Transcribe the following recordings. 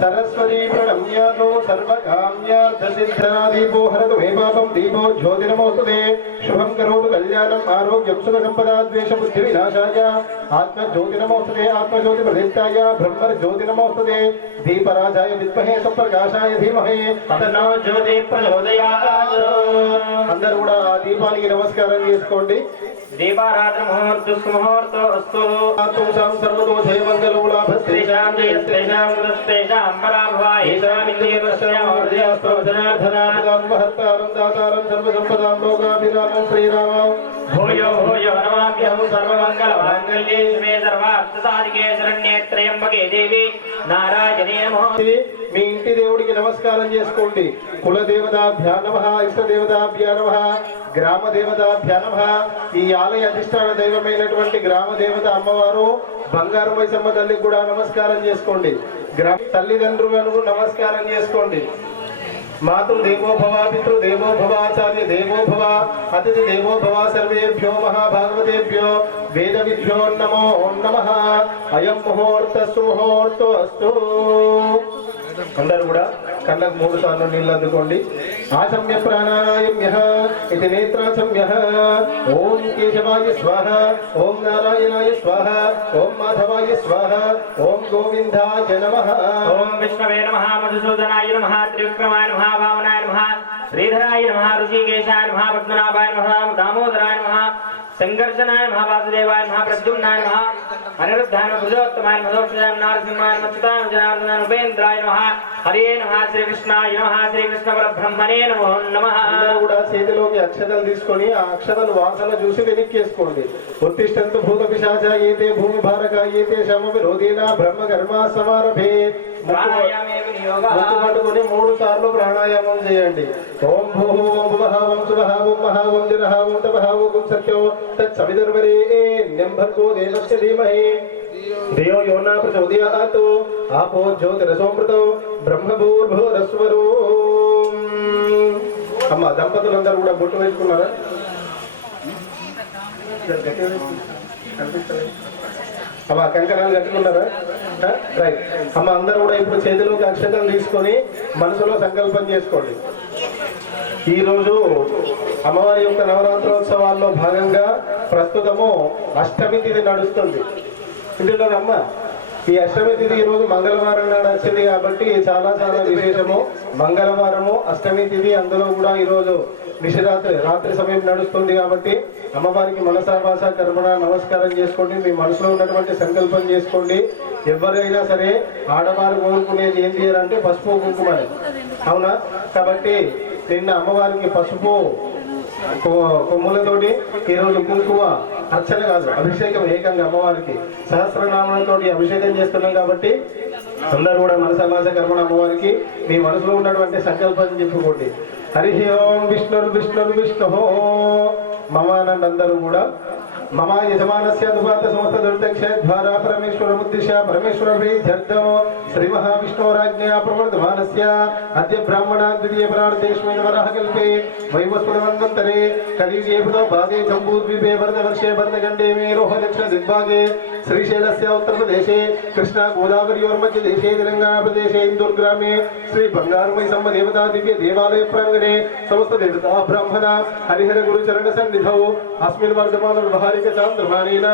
सरस्वती प्रणम्यातो सर्वकाम्यार्थसिद्धनादीपो हरतु मे पापं दीपो ज्योतिर्नमोस्तुते शुभं करोतु कल्याणम् आरोग्यं सुखसम्पदा द्वेषबुद्धिविनाशाय आत्मज्योतिर्नमोस्तुते आत्मज्योतिप्रदिष्टाय ब्रह्मज्योतिर्नमोस्तुते दीपराजाय विद्महे सप्रकाशाय धीमहि तन्नो ज्योति प्रचोदयात् అందరూ కూడా ఆ దీపానికి నమస్కారం చేసుకోండి దీపారాధన ముహూర్తం అస్తు తుం సర్వతో జయమంగళములా భస్త్రీశాం జయశ్రేషాం దస్తేషాం పరాభవాయ ఏషామింద్రియవశ్రయాం హృదయస్థో జనార్దనాం మహత్తారం దాతారం సర్వసంపదాం లోకాభిరామం శ్రీరామం భూయో భూయో నమామ్యహం సర్వమంగళమాంగళ్యే శివే సర్వార్థసాధికే శరణ్యే త్రయంబకే దేవి నారాయణే నమః మీ ఇంటి దేవుడికి నమస్కారం చేసుకోండి కులదేవతాభ్యా నమః ఇష్టదేవతాభ్యా నమః గ్రామ దేవతాభ్యా నమః ఈ ఆలయ అధిష్టాన దైవమైనటువంటి గ్రామ దేవత అమ్మవారు బంగారు మైసమ్మ తల్లికి కూడా నమస్కారం చేసుకోండి గ్రామ తల్లిదండ్రులకు నమస్కారం చేసుకోండి మాతృదేవో భవ పితృదేవో భవ ఆచార్య దేవో భవ అతిథి దేవో భవ సర్వేభ్యో మహాభాగవతేభ్యో వేదవిభ్యో నమో నమః అయం ముహూర్తస్తు ముహూర్తో అస్తు అందరూ కూడా కళ్ళకు 3 సార్లు నీళ్ళు అందుకోండి ఆసమ్య ప్రాణాయామ్యః ఇది నేత్రాసమ్యః ఓం కేశవాయ స్వాహ ఓం నారాయణాయ స్వాహ ఓం మాధవాయ స్వాహ ఓం గోవిందాయ నమః ఓం విష్ణవే నమః మధుసూదనాయ నమః త్రివిక్రమాయ నమః వామనాయ నమః శ్రీధరాయ నమః ఋషికేశాయ నమః పద్మనాభాయ నమః దామోదరాయ నమః संघर्षणाय महावासुदेवाय महाप्रद्युम्नाय नमः अनिरुद्धाय भुजोत्तमाय मधोक्षजाय नारसिंहाय मच्युताय जनार्दनाय उपेन्द्राय नमः हरे नमः श्री कृष्णाय नमः श्री कृष्ण परब्रह्मणे नमो नमः అందరూ కూడా చేతిలోకి అక్షతలు తీసుకొని ఆ అక్షతలు వాసన చూసి వెనిక్కేసుకోండి ఉత్తిష్టంతు భూత పిశాచ ఏతే భూమి భారక ఏతే శమ విరోధీనా బ్రహ్మ కర్మ సమారభే ప్రాణాయామే వినియోగః పట్టుకొని 3 సార్లు ప్రాణాయామం చేయండి ఓం భూః ఓం భువః ఓం సువః ఓం మహా ఓం జనః ఓం తపః ఓం సత్యో तत्सवितुर्वरेण्यं भर्गो देवस्य धीमहि धियो यो न प्रचोदयात् आपो ज्योतिरसोऽमृतो ब्रह्मभूर्भुवस्वरो అమ్మ దంపతులందరూ కూడా బొట్టు వేసుకున్నారా అమ్మ కంకణాలు కట్టుకున్నారా రైట్ అమ్మ అందరూ కూడా ఇప్పుడు చేతిలోకి అక్షతలు తీసుకొని మనసులో సంకల్పం చేసుకోండి ఈ రోజు అమ్మవారి యొక్క నవరాత్రోత్సవాల్లో భాగంగా ప్రస్తుతము అష్టమి తిథి నడుస్తుంది ఇందులో అమ్మ ఈ అష్టమి తిథి ఈ రోజు మంగళవారం నాడు వచ్చింది కాబట్టి చాలా చాలా విశేషము మంగళవారము అష్టమి తిథి అందులో కూడా ఈ రోజు రాత్రి సమయం నడుస్తుంది కాబట్టి అమ్మవారికి మనసా భాష కర్మణ నమస్కారం చేసుకోండి మీ మనసులో ఉన్నటువంటి సంకల్పం చేసుకోండి ఎవరైనా సరే ఆడవారు కోరుకునేది ఏం చేయాలంటే పసుపు కుంకుమని అవునా కాబట్టి నిన్న అమ్మవారికి పసుపు కొమ్ములతోటి ఈరోజు కుంకుమ అర్చన కాదు అభిషేకం ఏకంగా అమ్మవారికి సహస్రనామాలతో అభిషేకం చేస్తున్నాం కాబట్టి అందరూ కూడా మనసా భాష కర్మణ అమ్మవారికి మీ మనసులో ఉన్నటువంటి సంకల్పం చెప్పుకోండి హరి ఓం విష్ణుర్ విష్ణుర్ విష్ణు మమానండి అందరూ కూడా मम यजमानस्य अनुपात समस्त दुर्दक्ष द्वारा परमेश्वरमुद्दिश्य परमेश्वरप्रीत्यर्थं श्री महाविष्णोराज्ञया प्रवर्धमानस्य अद्य ब्राह्मणा द्वितीय परार्धेष्वेन वराहकल्पे वैवस्वतमन्वन्तरे कलियुगे भागे जम्बूद्वीपे भरतवर्षे भरतखण्डे मेरोह दक्षिण दिग्भागे श्रीशैलस्य उत्तरप्रदेशे कृष्णा गोदावरीयोर्मध्यदेशे तेलंगानाप्रदेशे इंदूरग्रामे श्री बंगारुमयी सम्मदेवता दिव्य देवालय प्रांगणे समस्त देवता ब्राह्मणा हरिहर गुरुचरण सन्निधौ अस्मिन् वर्धमान व्यवहारिक चांद्रमानेन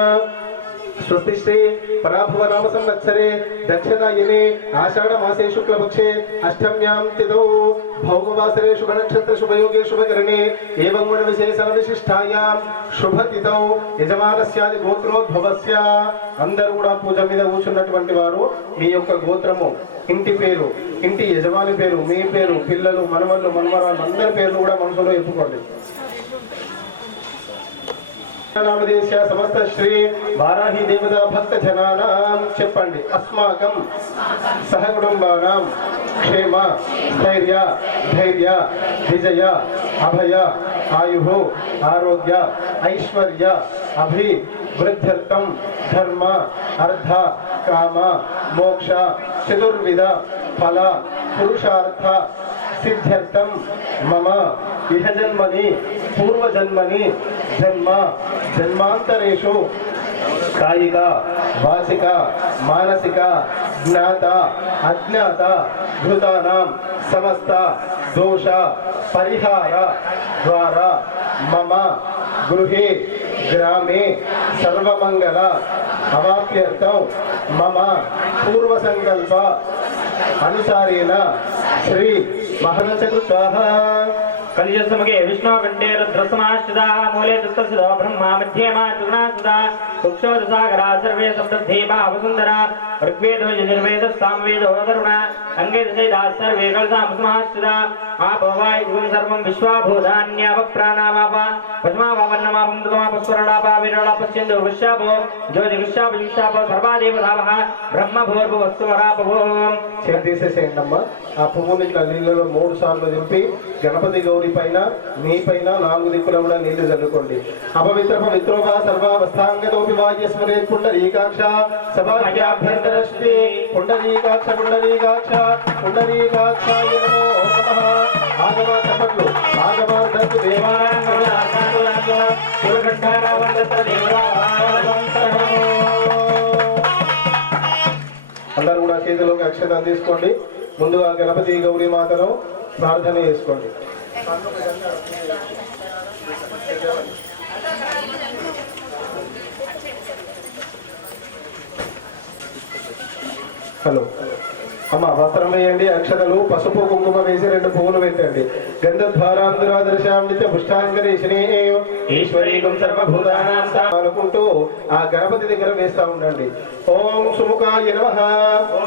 स्वस्तिश्री पराभव नाम संवत्सरे दक्षिणायने आषाढ़ मासे शुक्लपक्षे अष्टम्यां तिथौ भौमवासरे शुभ नक्षत्र शुभयोगे शुभकरणे एवं गुण विशेषण विशिष्टायां शुभ तिथौ యజమానస్యాది గోత్రోద్భవస్య అందరూ కూడా పూజ మీద కూర్చున్నటువంటి వారు మీ యొక్క గోత్రము ఇంటి పేరు ఇంటి యజమాని పేరు మీ పేరు పిల్లలు మనవళ్ళు మనవరాళ్ళు అందరి పేర్లు కూడా మనసులో చెప్పుకోండి नामदेश समस्त श्री वाराही देवता भक्त जनानां చెప్పండి अस्माकं सहकुटुंबानां क्षेम स्थैर्य धैर्य विजय अभय आयुः आरोग्य ऐश्वर्य अभिवृद्ध्यर्थं धर्म अर्थ काम मोक्ष चतुर्विध फल पुरुषार्थ सिद्ध्यर्थं मम इह जन्मनि पूर्व जन्मनि जन्म जन्मांतरेषु कायिक वाचिक मानसिक ज्ञात अज्ञात भूतानां समस्त दोष परिहार द्वारा मम गृहे ग्रामे सर्वमंगल अवाप्यर्थं मम पूर्व संकल्प अनुसारेण श्री महानचकृताः कलियुगसमगे विष्णुकण्ठे रुद्रसमाश्रिता मूले दत्तसुधा ब्रह्मा मध्ये मा त्रिगुणासुधा कुक्षोदसागरा सर्वे सप्तधे भावसुन्दरा ऋग्वेदो यजुर्वेदः सामवेदो अथर्वण अङ्गे दशैदा सर्वे कलसामसमाश्रिता आभवाय दिवं सर्वं विश्वाभूतान्यावप्राणामाप पद्मावावन्नमापं विरलापश्यन्दो विश्वाभो ज्योतिविश्वाभो सर्वादेवतावः ब्रह्मभूर्भुवस्सुवराभवो తీసేసేయండమ్మా ఆ పువ్వుని ఇట్లా నీళ్ళలో 3 సార్లు దింపి గణపతి గౌరి పైన మీ పైన 4 దిక్కుల కూడా నీళ్లు చల్లుకోండి అపవిత్ర పవిత్రోవా సర్వావస్థాంగతోపి వాజ్యస్మరే పుండరీకాక్ష సభాభ్యంతరశ్రీ పుండరీకాక్ష పుండరీకాక్ష పుండరీకాక్షాయ నమో నమః ఆగమ చపట్లు ఆగమ దత్తు దేవానాంగ శివకంఠారావంత దేవరావంతనమో అందరూ కూడా చేతిలోకి అక్షతం తీసుకోండి ముందుగా గణపతి గౌరీ మాతను ప్రార్థన చేసుకోండి హలో అమ్మ వస్త్రం వేయండి అక్షతలు పసుపు కుంకుమ వేసి 2 పువ్వులు పెట్టండి గంధద్వారాంధురాదర్శాం నిత్య పుష్టాంగరేషిణే ఈశ్వరీకం సర్వభూతానాం అనుకుంటూ ఆ గణపతి దగ్గర వేస్తా ఉండండి ఓం సుముఖాయ నమః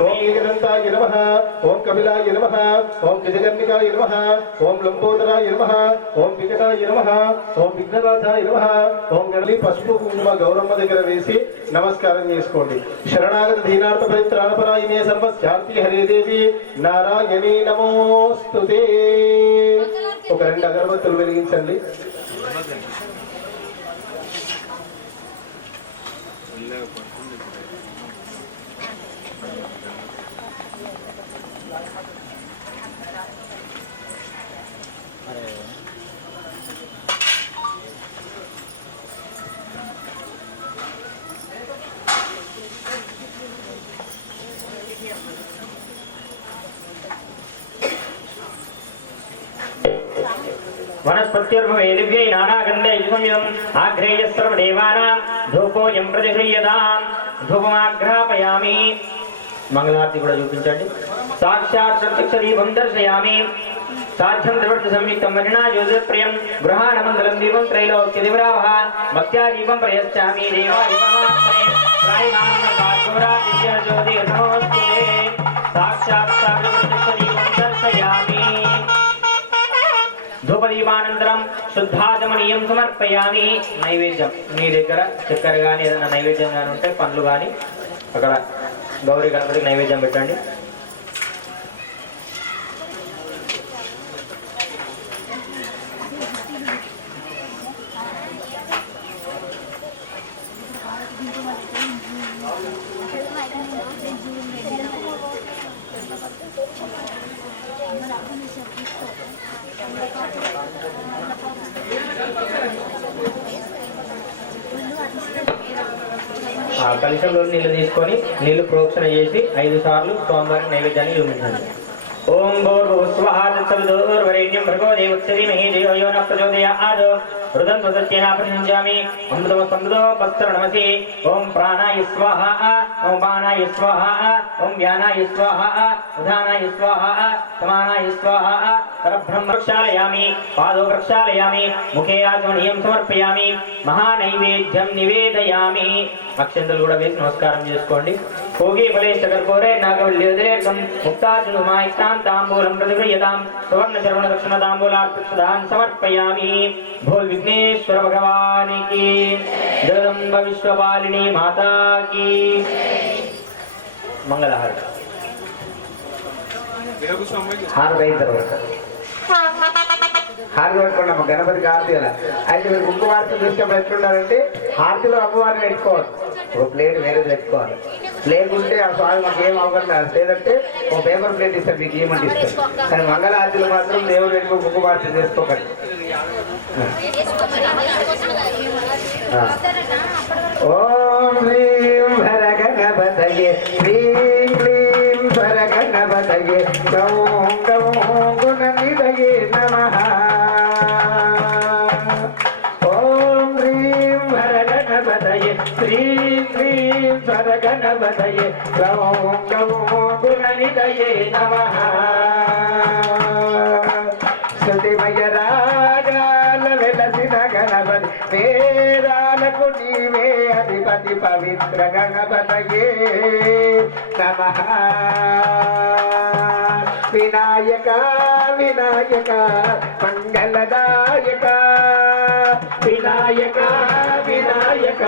ఓం ఏకదంతాయ నమః ఓం కపిలాయ నమః ఓం గజకర్ణికాయ నమః ఓం లంబోదరాయ నమః ఓం వికటాయ నమః ఓం విఘ్ననాథాయ నమః ఓం గణపతి పసుపు కుంకుమ గౌరమ్మ దగ్గర వేసి నమస్కారం చేసుకోండి శరణాగత దీనార్థ పరిత్రాణపరాయణే సర్వస్యార్తి హరే దేవి నారాయణీ నమోస్తుతే ఒక 2 అగరబత్తులు వెలిగించండి वनस्पत्युर्भवेदिव्यै नानागन्धैः संयुतम् आघ्रेयः सर्वदेवानां धूपोऽयं प्रतिगृह्यताम् धूपमाघ्रापयामि मंगलारती కూడా చూపించండి సాక్షాత్ ప్రత్యక్ష దీపం దర్శయామి సాధ్యం త్రివర్తి సంయుక్తం వరిణా జ్యోతిప్రియం గృహాణమంగళం దీపం త్రైలోక్య దివరావః భక్త్యా దీపం ప్రయచ్ఛామి దేవాయ పరమాత్మనే త్రైమానం కార్పూరా దివ్య జ్యోతి నమోస్తుతే సాక్షాత్ ప్రత్యక్ష దీపం దర్శయామి ధూపదీపానంతరం శుద్ధాచమనీయం సమర్పయామి నైవేద్యం మీ దగ్గర చక్కెర కానీ ఏదైనా నైవేద్యం కానీ ఉంటే పండ్లు కానీ అక్కడ గౌరీ గణపతికి నైవేద్యం పెట్టండి కలుషంలో నీళ్లు తీసుకొని నీళ్లు ప్రోక్షణ చేసి 5 సార్లు స్వామివారి నైవేద్యాన్ని చూపించండి. ఓం భూర్భువస్వః తత్సవితుర్వరేణ్యం భర్గో దేవస్య ధీమహి ధియో యో నః ప్రచోదయాత్ రుదం స్వసత్యేన ప్రతిష్ఠామి అమృతమస్తమృతో పస్తరణమసి. ఓం ప్రాణాయ స్వాహా ఓం పానాయ స్వాహా ఓం వ్యానాయ స్వాహా ఉదానాయ స్వాహా సమానాయ స్వాహా. పరబ్రహ్మ ప్రక్షాళయామి పాదో ప్రక్షాళయామి ముఖే ఆచమనీయం సమర్పయామి మహానైవేద్యం నివేదయామి. అక్షంతలు కూడా వేసి నమస్కారం చేసుకోండి. భోగి ఫలే శకర్పూరే నాగవల్యోదరేకం ముక్తాచుమాయితాంబూలం ప్రతిగృహ్యతాం సువర్ణ శరవణ దక్షిణ తాంబూలార్పితాన్ సమర్పయామి. భోల్ విఘ్నేశ్వర భగవానికి జగదంబ విశ్వపాలిని మాతాకి మంగళహారతి. హారతి అయిన తర్వాత హారతి పెట్టుకున్నాము గణపతికి హారతి అలా. అయితే మీరు కుంకుమ హారతి తీసుకొని పెట్టుకుంటారంటే హారతిలో అమ్మవారిని పెట్టుకోవాలి. ఒక ప్లేట్ వేరే పెట్టుకోవాలి. ప్లేట్ ఉంటే ఆ స్వామి మాకు ఏం అవగాహన లేదంటే ఒక పేపర్ ప్లేట్ ఇస్తారు, మీకు ఏమంటే ఇస్తారు. కానీ మంగళ హారతిలో మాత్రం దేవుడు పెట్టుకో కుంకుమ హారతి చేసుకోకండి. ఓం హ్రీం హర గణపతయే హ్రీం క్లీం హర గణపతయే గౌం గౌం గుణనిధయే నమః. ఓం హ్రీం హర గణపతయే హ్రీం క్లీం హర గణపతయే గౌం గౌం గుణనిధయే నమః. స్తుతిమయ రాగాల వెలసిన గణపతి వేదాలకు నీవే అధిపతి పవిత్ర గణపతయే నమః. వినాయక వినాయక మంగళదాయక వినాయక వినాయక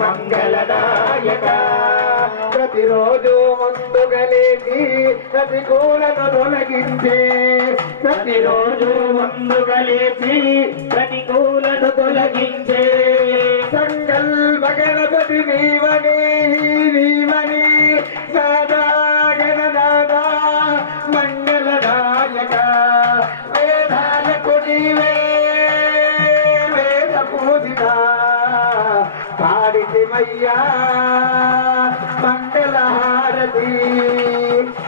మంగళదాయక. ప్రతిరోజు ముందుగా లేచి ప్రతికూలను తొలగించే ప్రతిరోజు ముందుగా లేచి ప్రతికూలను తొలగించే సంకల్ప గణపతి నీవని నీవని సదా గణనాదా మంగళదాయక. వేదాలకు నీవే వేద పూజిత పాడితిమయ్యా మంగళహారతి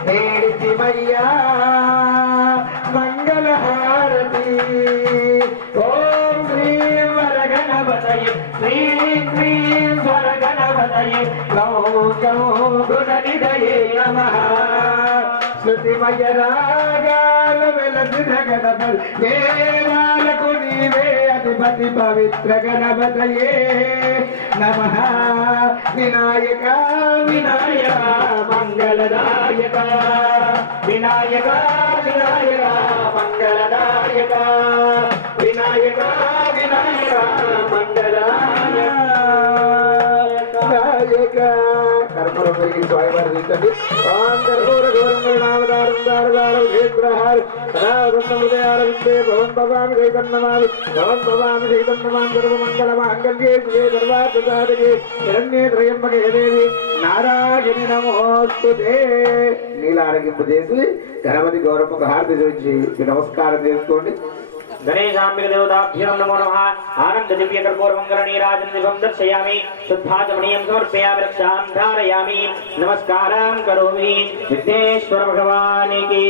నేడితిమయ్యా మంగళహారతి. ఓం హ్రీం వర గణపతయే హ్రీం హ్రీం వర గణపతయే గౌం గౌం గుణనిధయే నమః. శృతిమయ రాగాల వెలసిన గణపతి వేదాలకు నీవే అధిపతి పవిత్ర గణపతయే నమః. వినాయక వినాయక మంగళదాయక వినాయక వినాయక మంగళదాయక వినాయక వినాయక మంగళదాయక. కర్మలో పెరిగి స్వామివారి తీర్చండి. ఓం కర్పూర గౌరంగ నామదారం దారదారం వేద్రహారు సదావృందముదయారవిందే భవం భవామి చైతన్యమావి భవం భవామి చైతన్యమాన్ సర్వమంగళమాంగళ్యే శివే సర్వార్థసాధకే శరణ్యే త్రయంబకే దేవి నారాయణి నమోస్తుతే. నీలారగింపు చేసి గణపతి గౌరమ్మకు హారతి చూపించి నమస్కారం చేసుకోండి. గణేశాంబిక దేవతాభ్యం నమో నమః. ఆనంద దివ్య కర్పూర మంగళ నీరాజన దీపం దర్శయామి. శుద్ధాచమనీయం సమర్పయామి రక్షాం ధారయామి. నమస్కారం కరోమి. విఘ్నేశ్వర భగవానికి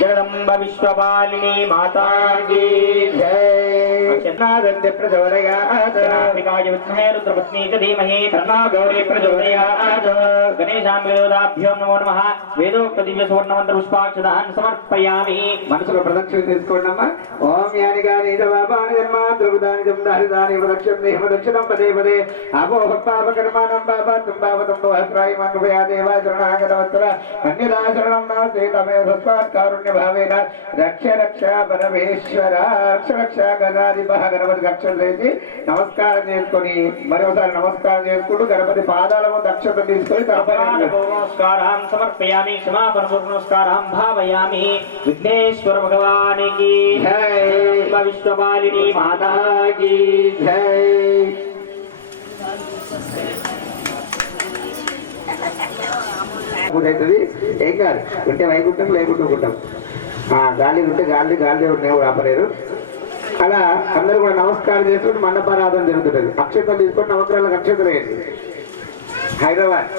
జగదంబ విశ్వపాలిని మాతాకి జై. ప్రచోదయాత్మికాయ విద్మహే రుద్రపత్ని చ ధీమహి తన్నో గౌరీ ప్రచోదయాత్. గణేశాంబిక దేవతాభ్యం నమో నమః. వేదోక్త దివ్య సువర్ణ మంత్ర పుష్పాక్షదాన్ సమర్పయామి. మనసులో ప్రదక్షిణ తీసుకోండమ్మా. ఓం యాని గాని దవాపాని జన్మాద్రగుదాని జందారిదాని ప్రదక్షిణం దేహ ప్రదక్షిణం పదే పదే అపోహ పాప కర్మాణం పాపాత్తం పాపతం దోహత్రాయి మంగభయా దేవా శరణాగతవత్సర అన్యదా శరణం నాస్తే తమే సస్వాత్ కారుణ్య భావేన రక్ష రక్ష పరమేశ్వర రక్ష రక్ష గణాధిప గణపతి రక్షణ చేసి నమస్కారం చేసుకొని మరోసారి నమస్కారం చేసుకుంటూ గణపతి పాదాలను దక్షత తీసుకొని నమస్కారం సమర్పయామి. క్షమాపణ నమస్కారం భావయామి. విఘ్నేశ్వర భగవానికి విశ్వపాలిని మాతాకి జై. అవుతుంది ఏం కాదు. ఉంటే వైకుంఠం లేకుంటూ ఉంటాం. గాలి ఉంటే గాలి గాలి దేవుడు ఆపలేరు. అలా అందరూ కూడా నమస్కారం చేసుకుంటూ మండపారాధన జరుగుతుంటది. అక్షతలు తీసుకొని నవగ్రహాలకు అక్షతలు వేయండి. హైదరాబాద్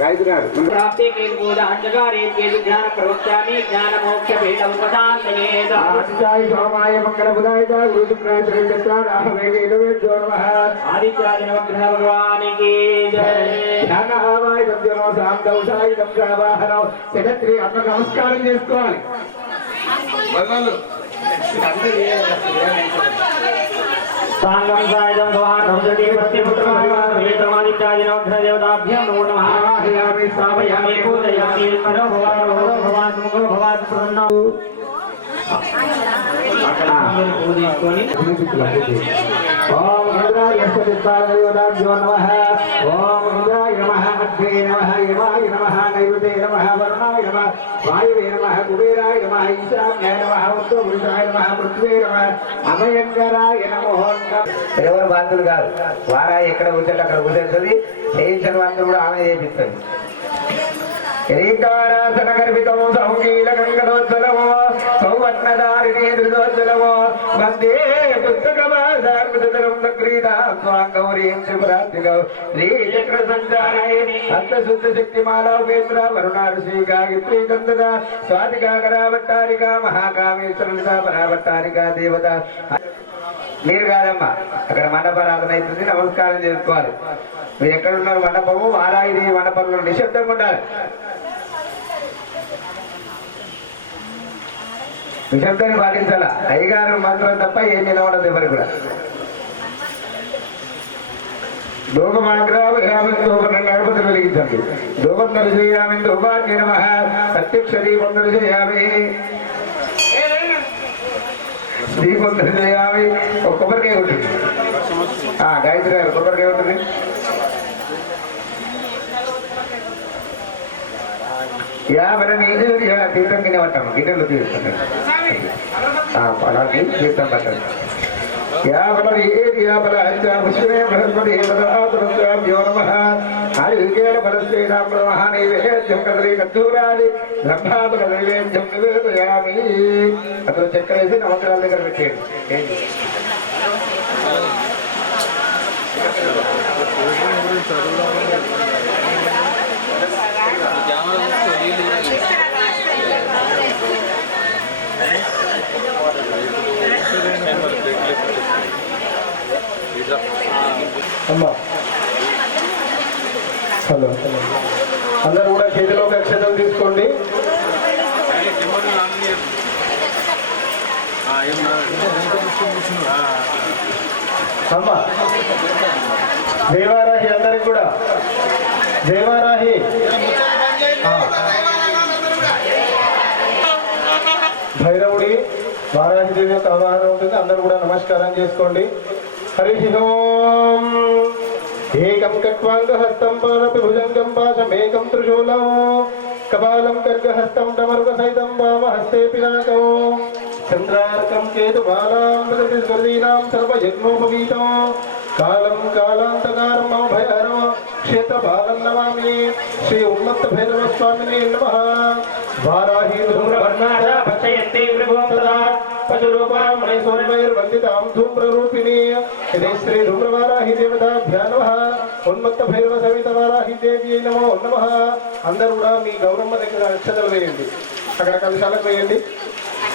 గాయత్రి గారు प्राप्ते के पूजांजगारे के ध्यान प्रवक्ष्यामि ज्ञान मोक्ष भेदं पदान्तयेत आदित्याय सोमाय मंगलबुधाय गुरु शुक्राय श्रीचन्द्राय राहवे केतवे नमः आदित्याय नवग्रह भगवान की जय ध्यानावाय सद्यनो सामदौषाय దంశావాహనో జగత్రి అన్న నమస్కారం చేసుకోవాలి सांगम सायदं भवानं जति भक्तिपुत्रमादिवान वेदमादित्यादिनो देवताभ्यो नमो नमः आवाहयामि स्थापयामि पूजयामि नमो भगवान् मुखो भवान् प्रसन्नो पूजितुకొని ఓం రుద్రాయ సవితారయోదాభ్యో నమః ఓం రుద్రాయ నమః అగ్నే నమః యమాయ నమః నైరుతే నమః వరుణాయ నమః వాయువే నమః కుబేరాయ నమః ఈశాన్యాయ నమః ఉత్తరపురుషాయ నమః పృథ్వే నమః అభయంకరాయ నమో ఎవరు బాధ్యులు కాదు వారా ఎక్కడ కూర్చోండి అక్కడ కూర్చొస్తుంది చేయించిన వాళ్ళు కూడా ఆమె చేపిస్తుంది శ్రీకారాసన గర్భితమో సౌకీల గంగోజ్వలమో సౌవర్ణదారిణీ ధృతోజ్వలమో వందే పుస్తకమాధార్మితరం క్రీడాస్వాంగౌరీం శుభరాత్రిగౌ శ్రీచక్ర సంచారాయ అర్థశుద్ధ శక్తిమాలా ఉపేంద్ర వరుణారు శ్రీ గాయత్రీ కందద స్వాతికాకరాభట్టారిక మహాకామేశ్వరునిత పరాభట్టారిక దేవత మీరు కాదమ్మా అక్కడ మండపారాధన అవుతుంది నమస్కారం చేసుకోవాలి మీరు ఎక్కడున్నారు మండపము వారాయిదేవి మండపంలో నిశ్శబ్దంగా ఉండాలి నిశ్శబ్దాన్ని పాటించాలా అయ్యగారు మంత్రం తప్ప ఏం నిలవడదు ఎవరు కూడా గణపతి వెలిగించండి ధూపం దర్శయామి ధూపాన్ని నమ ప్రత్యక్ష దీపం దర్శయామి దీపం దర్శయామి ఒక కొబ్బరికాయ ఉంటుంది గాయత్రి గారు కొబ్బరికాయ ఉంటుంది తీర్థం తినేవటాము గిన్నెలు తీరుతున్నాడు తీర్థం పట్టండి అతను చక్కెర వేసి నవగ్రహాల దగ్గర పెట్టేయండి అమ్మా హలో అందరూ కూడా చేతిలోకి అక్షతలు తీసుకోండి అమ్మా దేవారాహి అందరికి కూడా దేవారాహి భైరవుడి వారాహిదేవి యొక్క ఆవాహన ఉంటుంది అందరూ కూడా నమస్కారం చేసుకోండి హరి ఓం ఏకం కట్వాంగహస్తం పానపి భుజంగం పాశమేకం త్రిశూలం కపాలం ఖడ్గహస్తం డమరుక సైతం వామహస్తే పినాకం చంద్రార్కం కేతుమాలాం ప్రతిస్మృతీనాం సర్వయజ్ఞోపవీతం కాలం కాలాంతకారం మమ భయహరం క్షేత్రపాలం నమామి శ్రీ ఉన్మత్త భైరవ స్వామినే నమః వారాహి ధూమ్రవర్ణాయ పచయంతే విభవం తదా పశురూపాం మహేశ్వరైర్వందితాం ధూమ్రరూపిణీ ఇదే శ్రీ ధూమ్రవారాహి దేవతాభ్యా నమః ఉన్మత్త భైరవ సవిత వారాహి దేవ్యై నమో నమః అందరూ కూడా మీ గౌరమ్మ దగ్గర అక్షతలు వేయండి అక్కడ కలశాలకు వేయండి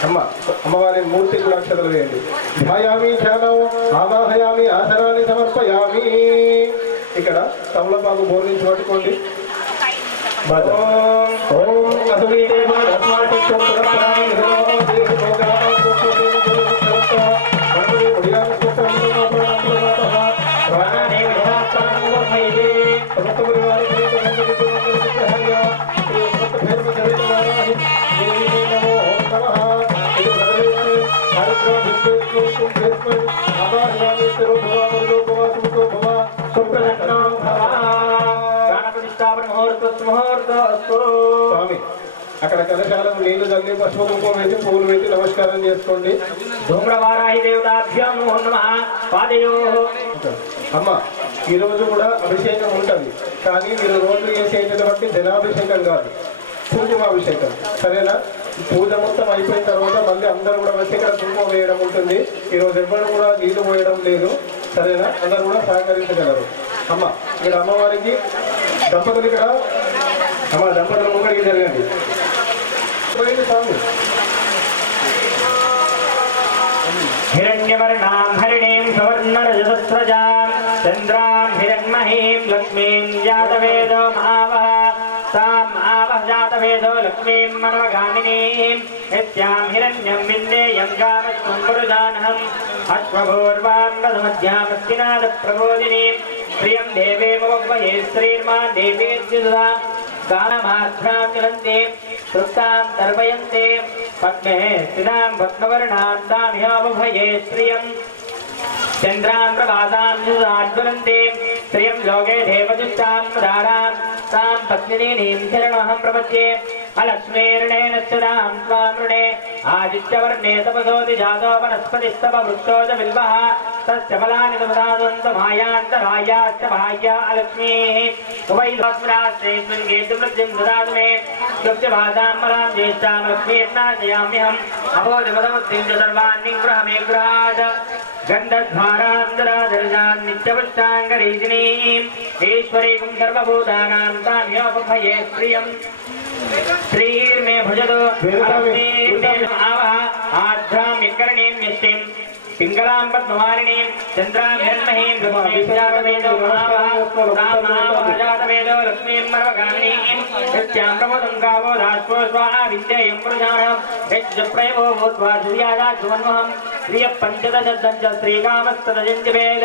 అమ్మవారి మూర్తి కూడా అక్షతలు వేయండి ధ్యాయామి ధ్యానం ఆవాహయామి ఆసనాన్ని సమర్పయామి ఇక్కడ తమలపాకు బోర్నించి పట్టుకోండి స్వామి అక్కడ కలశాలకు నీళ్లు చల్లి పసుపు కుంకుమ వేసి పూలు వేసి నమస్కారం చేసుకోండి ధూమ్రవారాహి దేవతాభ్యాం నమో నమః పాదయోః అమ్మ ఈ రోజు కూడా అభిషేకం ఉంటుంది కానీ మీరు రోజు చేసేది బట్టి జలాభిషేకం కాదు కుంకుమాభిషేకం సరేనా పూజ మొత్తం అయిపోయిన తర్వాత మళ్ళీ అందరూ కూడా వచ్చి ఇక్కడ కుంకుమ వేయడం ఉంటుంది ఈరోజు ఎవరు కూడా నీళ్లు పోయడం లేదు సరేనా అందరూ కూడా సహకరించగలరు అమ్మ మీరు అమ్మవారికి దంపతులు ఇక్కడ అమ్మ దంపతుల ముంగడికి జరగండి. సాగు हिरण्यवर्णां हरिणीं सुवर्णरजतस्रजां चन्द्रां हिरण्महीं लक्ष्मीं जातवेदो महावः तां महावः जातवेदो लक्ष्मीं मनवगामिनीं नित्यां हिरण्यं विन्देयं गामस्त्वं पुरुषानहम् अश्वभूर्वां गतमध्यामस्तिनादप्रबोधिनीं प्रियं देवेमवह्वये श्रीर्मां देवीर्जुदा गानमाध्रां चलन्ति तृप्तां तर्पयन्ते पद्मे स्थितां पद्मवर्णां तामिहावभये श्रियं चन्द्रां प्रभातां सुधाज्वलन्ते श्रियं लोके देवदुष्टां दारां तां पत्निनीं शरणमहं प्रपद्ये अलक्ष्मीर्णेन स्थितां त्वां ऋणे आदित्यवर्णे तपसोऽधि जातो वनस्पतिस्तव वृक्षो च बिल्वः तस्य फलानि तपदाद्वन्द्वमायान्तरायाश्च बाह्या अलक्ष्मीः उभयस्मरास्तेऽस्मिन् कीर्तिवृद्धिं ददातु मे दुःखभासां मलां ज्येष्ठां लक्ष्मीर्नाशयाम्यहम् अबोधपदमुद्धिं च सर्वान् निग्रह मे गृहात् गन्धद्वारान्तरादर्शान् नित्यपुष्टाङ्गरीजिनीम् ईश्वरीं सर्वभूतानां ताम्योपभये श्रियम् श्रीर्मे भजतो आध्रां यत्कर्णीं यष्टिं पिङ्गलां पद्मवारिणीं चन्द्रां हिरण्महीं लक्ष्मीजातवेदो महाभाजातवेदो लक्ष्मीं मर्वगामिनीं यस्यां प्रमोदं गावो दाश्वो स्वाहा विद्येयं पुरुषाणां यज्जप्रयवो भूत्वा सूर्यादाशुवन्महं श्रियः पञ्चदशब्दं च श्रीकामस्तदजन्त्यवेद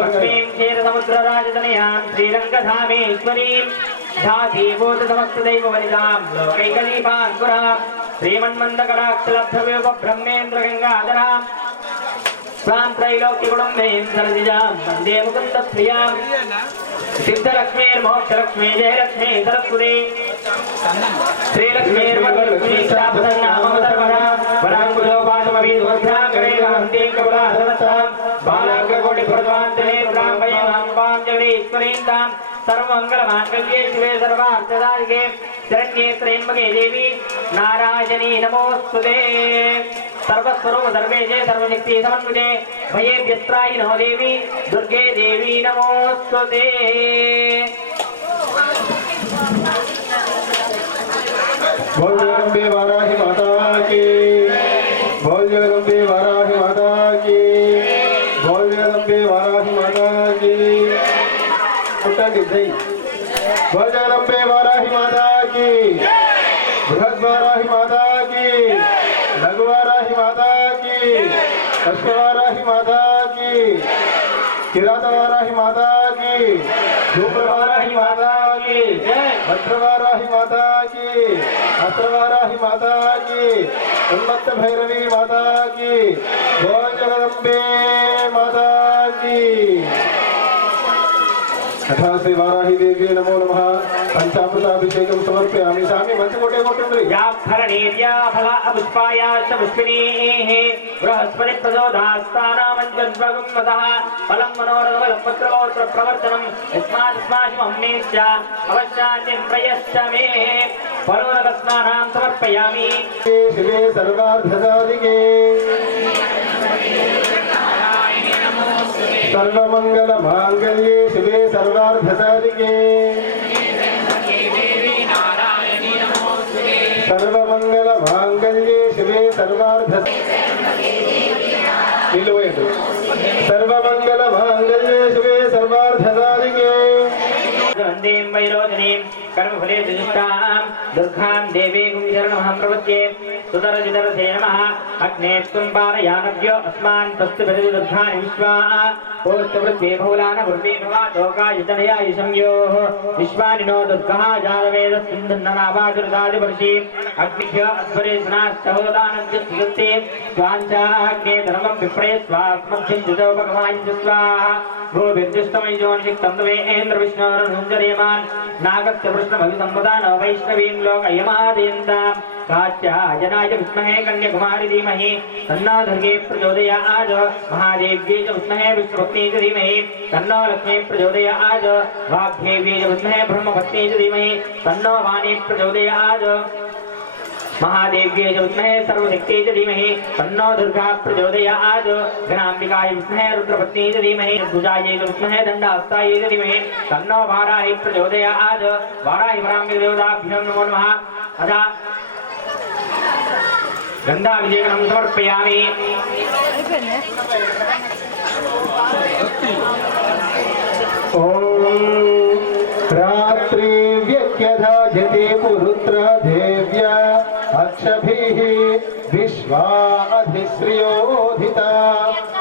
लक्ष्मीं क्षीरसमुद्रराजतनयां श्रीरङ्गधामेश्वरीं समस्तदैववनितां लोकैकदीपाङ्कुरां श्रीमन्मन्दकटाक्षलब्धविव ब्रह्मेन्द्रगङ्गाधरां स्वां त्रैलोक्यकुटुम्बीं सरसिजां वन्दे मुकुन्दप्रियां सिद्धलक्ष्मीर्मोक्षलक्ष्मी जयलक्ष्मी सरस्वती श्रीलक्ष्मीर्वरलक्ष्मी शापसन्नामवसर्वदा वराङ्कुशोपासमभिद्वध्राङ्गरेहन्तीं कबलासनस्तां बालाङ्गकोटिप्रद्वान्तनेत्रां वयमाम्बां जगदीश्वरीं तां सर्वमङ्गलमाङ्गल्ये शिवे सर्वार्थदायिके शरण्ये त्र्यम्बके देवी नारायणी नमोऽस्तुते सर्वस्वरूप सर्वेशे सर्वशक्ति समन्विते भयेभ्यस्त्रायि नमो देवी दुर्गे देवी नमोऽस्तुते बोल जगदम्बे वाराहि माता की बोल जगदम्बे वाराहि माता की बोल जगदम्बे वाराहि माता की जय बोल जगदम्बे वाराहि माता की बृहद वाराहि माता की लघु वाराहि माता की अश्व वाराहि माता की किरात वाराहि माता की धूम्र वाराहि माता की भद्र वाराहि माता की अस्त्र वाराहि माता की उन्मत्त भैरवी माता की बोल जगदम्बे माता की अथा श्री वाराहि देवी नमो नमः पंचामृताभिषेकं समर्पयामि स्वामी मंत्रकोटे कोटुंड्री या फलनेर्या फला पुष्पायाश्च पुष्पिनीः बृहस्पति प्रचोदास्तानामञ्जद्वगुम्मतः फलं मनोरथफलं पत्रमोत्र प्रवर्तनं यस्मादस्माशमहम्नेश्च अवश्यान्यं प्रयश्च मे फलोदकस्नानां समर्पयामि शिवे सर्वार्थसाधिके सर्वमंगल मांगल्ये शिवे सर्वार्थसाधिके सर्वमंगल मांगल्ये शिवे सर्वार्थ सर्वमंगल मांगल्ये शिवे सर्वार्थसाधिके वन्दे वैरोचनीं कर्मफले दुष्टां दुर्गां देवीं शरणमहं प्रपद्ये सुदर्शिदर्शे नमः अग्ने त्वं पारयानभ्यो अस्मान् तस्तुभृति दुर्गानि विश्वाः पोस्तवृत्ते बहुलान वृत्ते भवातोकायतनयाय संयोः विश्वानि नो दुर्गः जातवेदस्सिन्धन्ननावादुर्दादिवर्षि अग्निभ्यो अध्वरे स्नास्तहोदानन्दिस्ते स्वाञ्चाग्ने धर्मं विप्रय स्वात्मभ्यं जुतोपगमाञ्च स्वाहा भूभिर्दुष्टमयजोनिषिक्तं तवेन्द्र विष्णोरनुञ्जरेमान् नागस्य कृष्णभविसम्पदान वैष्णवीं लोकयमादयन्तां कात्यायनाय विद्महे कन्याकुमारी धीमहि तन्नो दुर्गे प्रचोदयात् महादेव्यै च विद्महे विष्णुपत्न्यै च धीमहि तन्नो लक्ष्मी प्रचोदयात् वाग्देव्यै च विद्महे ब्रह्मपत्न्यै च धीमहि तन्नो वाणी प्रचोदयात् महादेव्यै च विद्महे सर्वशक्त्यै च धीमहि तन्नो दुर्गा प्रचोदयात् गणाम्बिकायै विद्महे रुद्रपत्न्यै च धीमहि भुजायै च विद्महे दण्डहस्तायै च धीमहि तन्नो वाराहि प्रचोदयात् वाराहि वराम्बिक देवताभ्यो नमो नमः अदा गन्धाभिषेकं समर्पयामि ॐ रात्रि व्यक्यधाजते पुरुत्र देव्या अक्षभिः विश्वाधिश्रियोधिता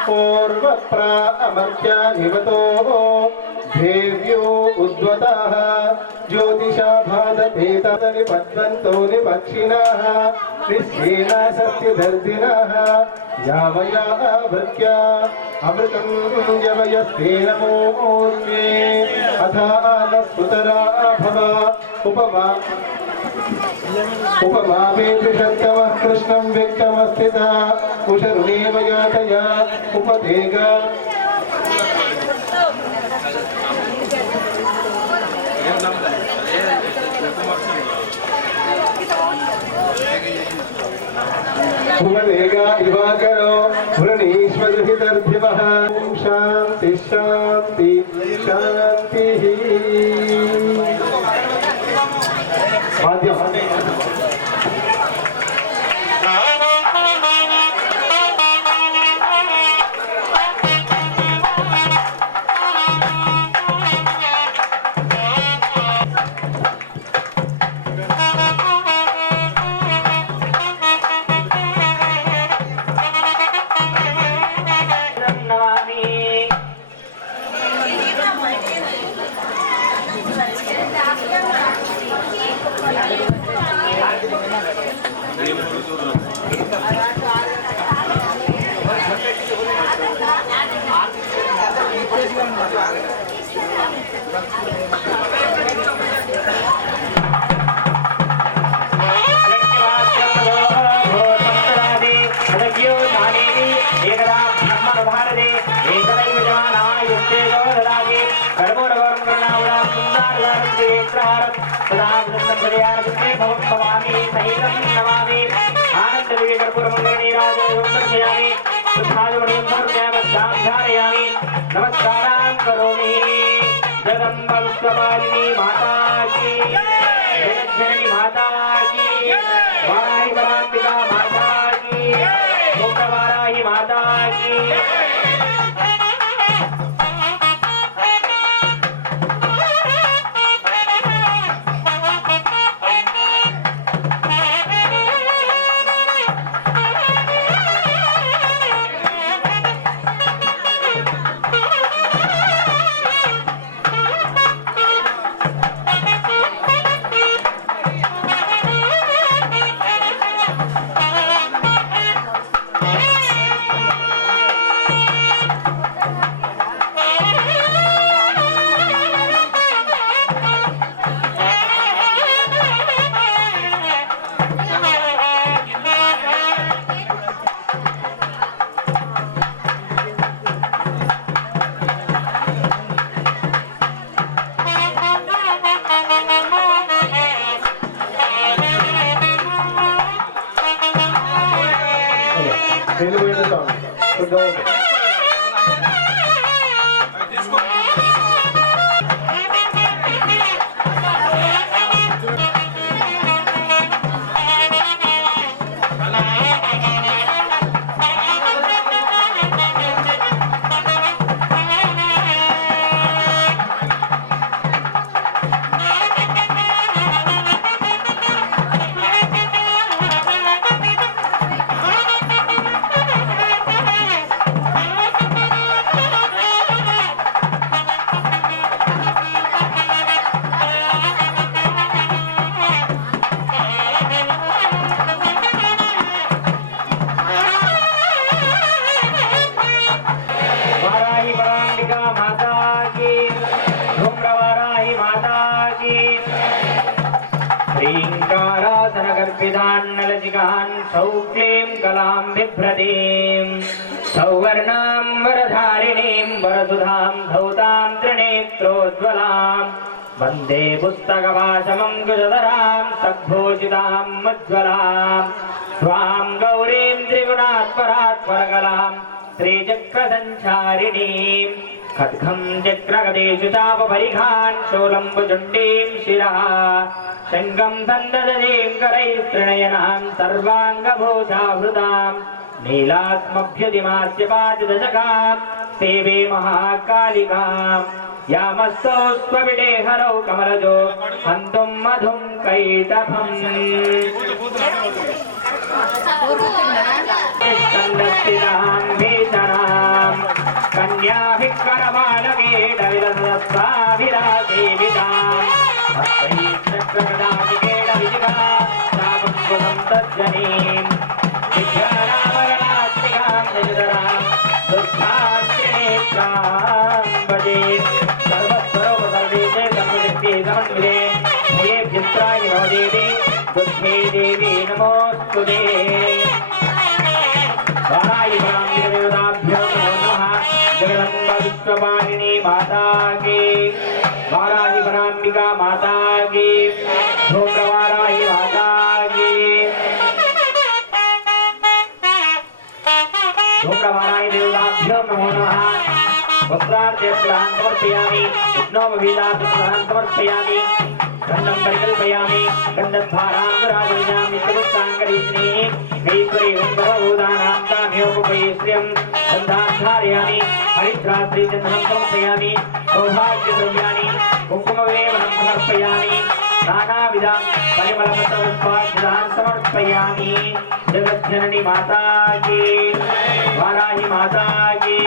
पूर्वप्रा अमर्त्या निवतो देव्यो उद्वताः ज्योतिषा भादपेता निपद्वन्तो निपक्षिणः निश्चेना सत्यदर्दिनः यावया भृत्या अमृतं यवयस्ते नमोऽस्मे अथा नस्तुतरा भव उपमावेदृशन्तमः कृष्णं व्यक्तमस्थिता कुशरुणेव यातया उपदेगा उपदेगा दिवाकरो वृणीष्वदुहितर्थिवः शान्ति शान्ति शान्तिः नमस्कारां करोमि जगदम्बा विश्ववारिणी माता की जगज्जननी माता की वाराही वराम्बिका माता की वाराही माता की सौक्लीं कलां बिभ्रतीं सौवर्णां वरधारिणीं वरसुधां धौतां त्रिनेत्रोज्ज्वलां वन्दे पुस्तकवाचमं कुशधरां तद्भूषितां मज्ज्वलां स्वां गौरीं त्रिगुणात्परात्परकलां श्रीचक्रसञ्चारिणीं खड्गं चक्रगदेषु चापपरिघान् शूलम्बुचण्डीं शिरः शङ्खं सन्ददतीं करैः त्रिनयनां सर्वाङ्गभूषावृतां नीलास्मभ्युदिमास्य पाददशकां सेवे महाकालिकां यामस्तौ स्वविडे हरौ कमलजो हन्तुं मधुं कैटभम् स्कन्दस्थितां भीषणां कन्याभिः करमालकेटविरसत्साभिरासेवितां हस्तैश्चक्रगदानिकेटविजिगां चापक्वसं तज्जनीं विद्यानामरणात्मिकां निजधरां दुःखां त्रिनेत्रां भजे सर्वस्वरूपसर्वेशे सर्वशक्ति समन्विते भयेभ्यस्त्राय नमोदेवी बुद्धे देवी नमोऽस्तुते वाराहि देवताभ्यो नमो नमः जगदम्ब विश्वपालिनी माता की वाराहि वराम्बिका माता की धूम्रवाराहि माता की धूम्रवाराहि देवताभ्यो नमो नमः वस्त्रार्घ्यं समर्पयामि यज्ञोपवीतार्थं समर्पयामि गन्धं परिकल्पयामि गन्धद्वारान्तराजयामि चतुष्टाङ्गरीष्णी वैपुरी सर्वभूतानां ताम्योपयश्रियं गन्धाधारयामि हरिद्रात्रिचन्दनं समर्पयामि सौभाग्यद्रव्याणि कुङ्कुमवेवनं समर्पयामि नानाविध परिमलपत्रपुष्पाक्षतान् समर्पयामि जगज्जननी माता की वाराहि माता की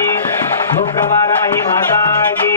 धूम्रवाराहि माता की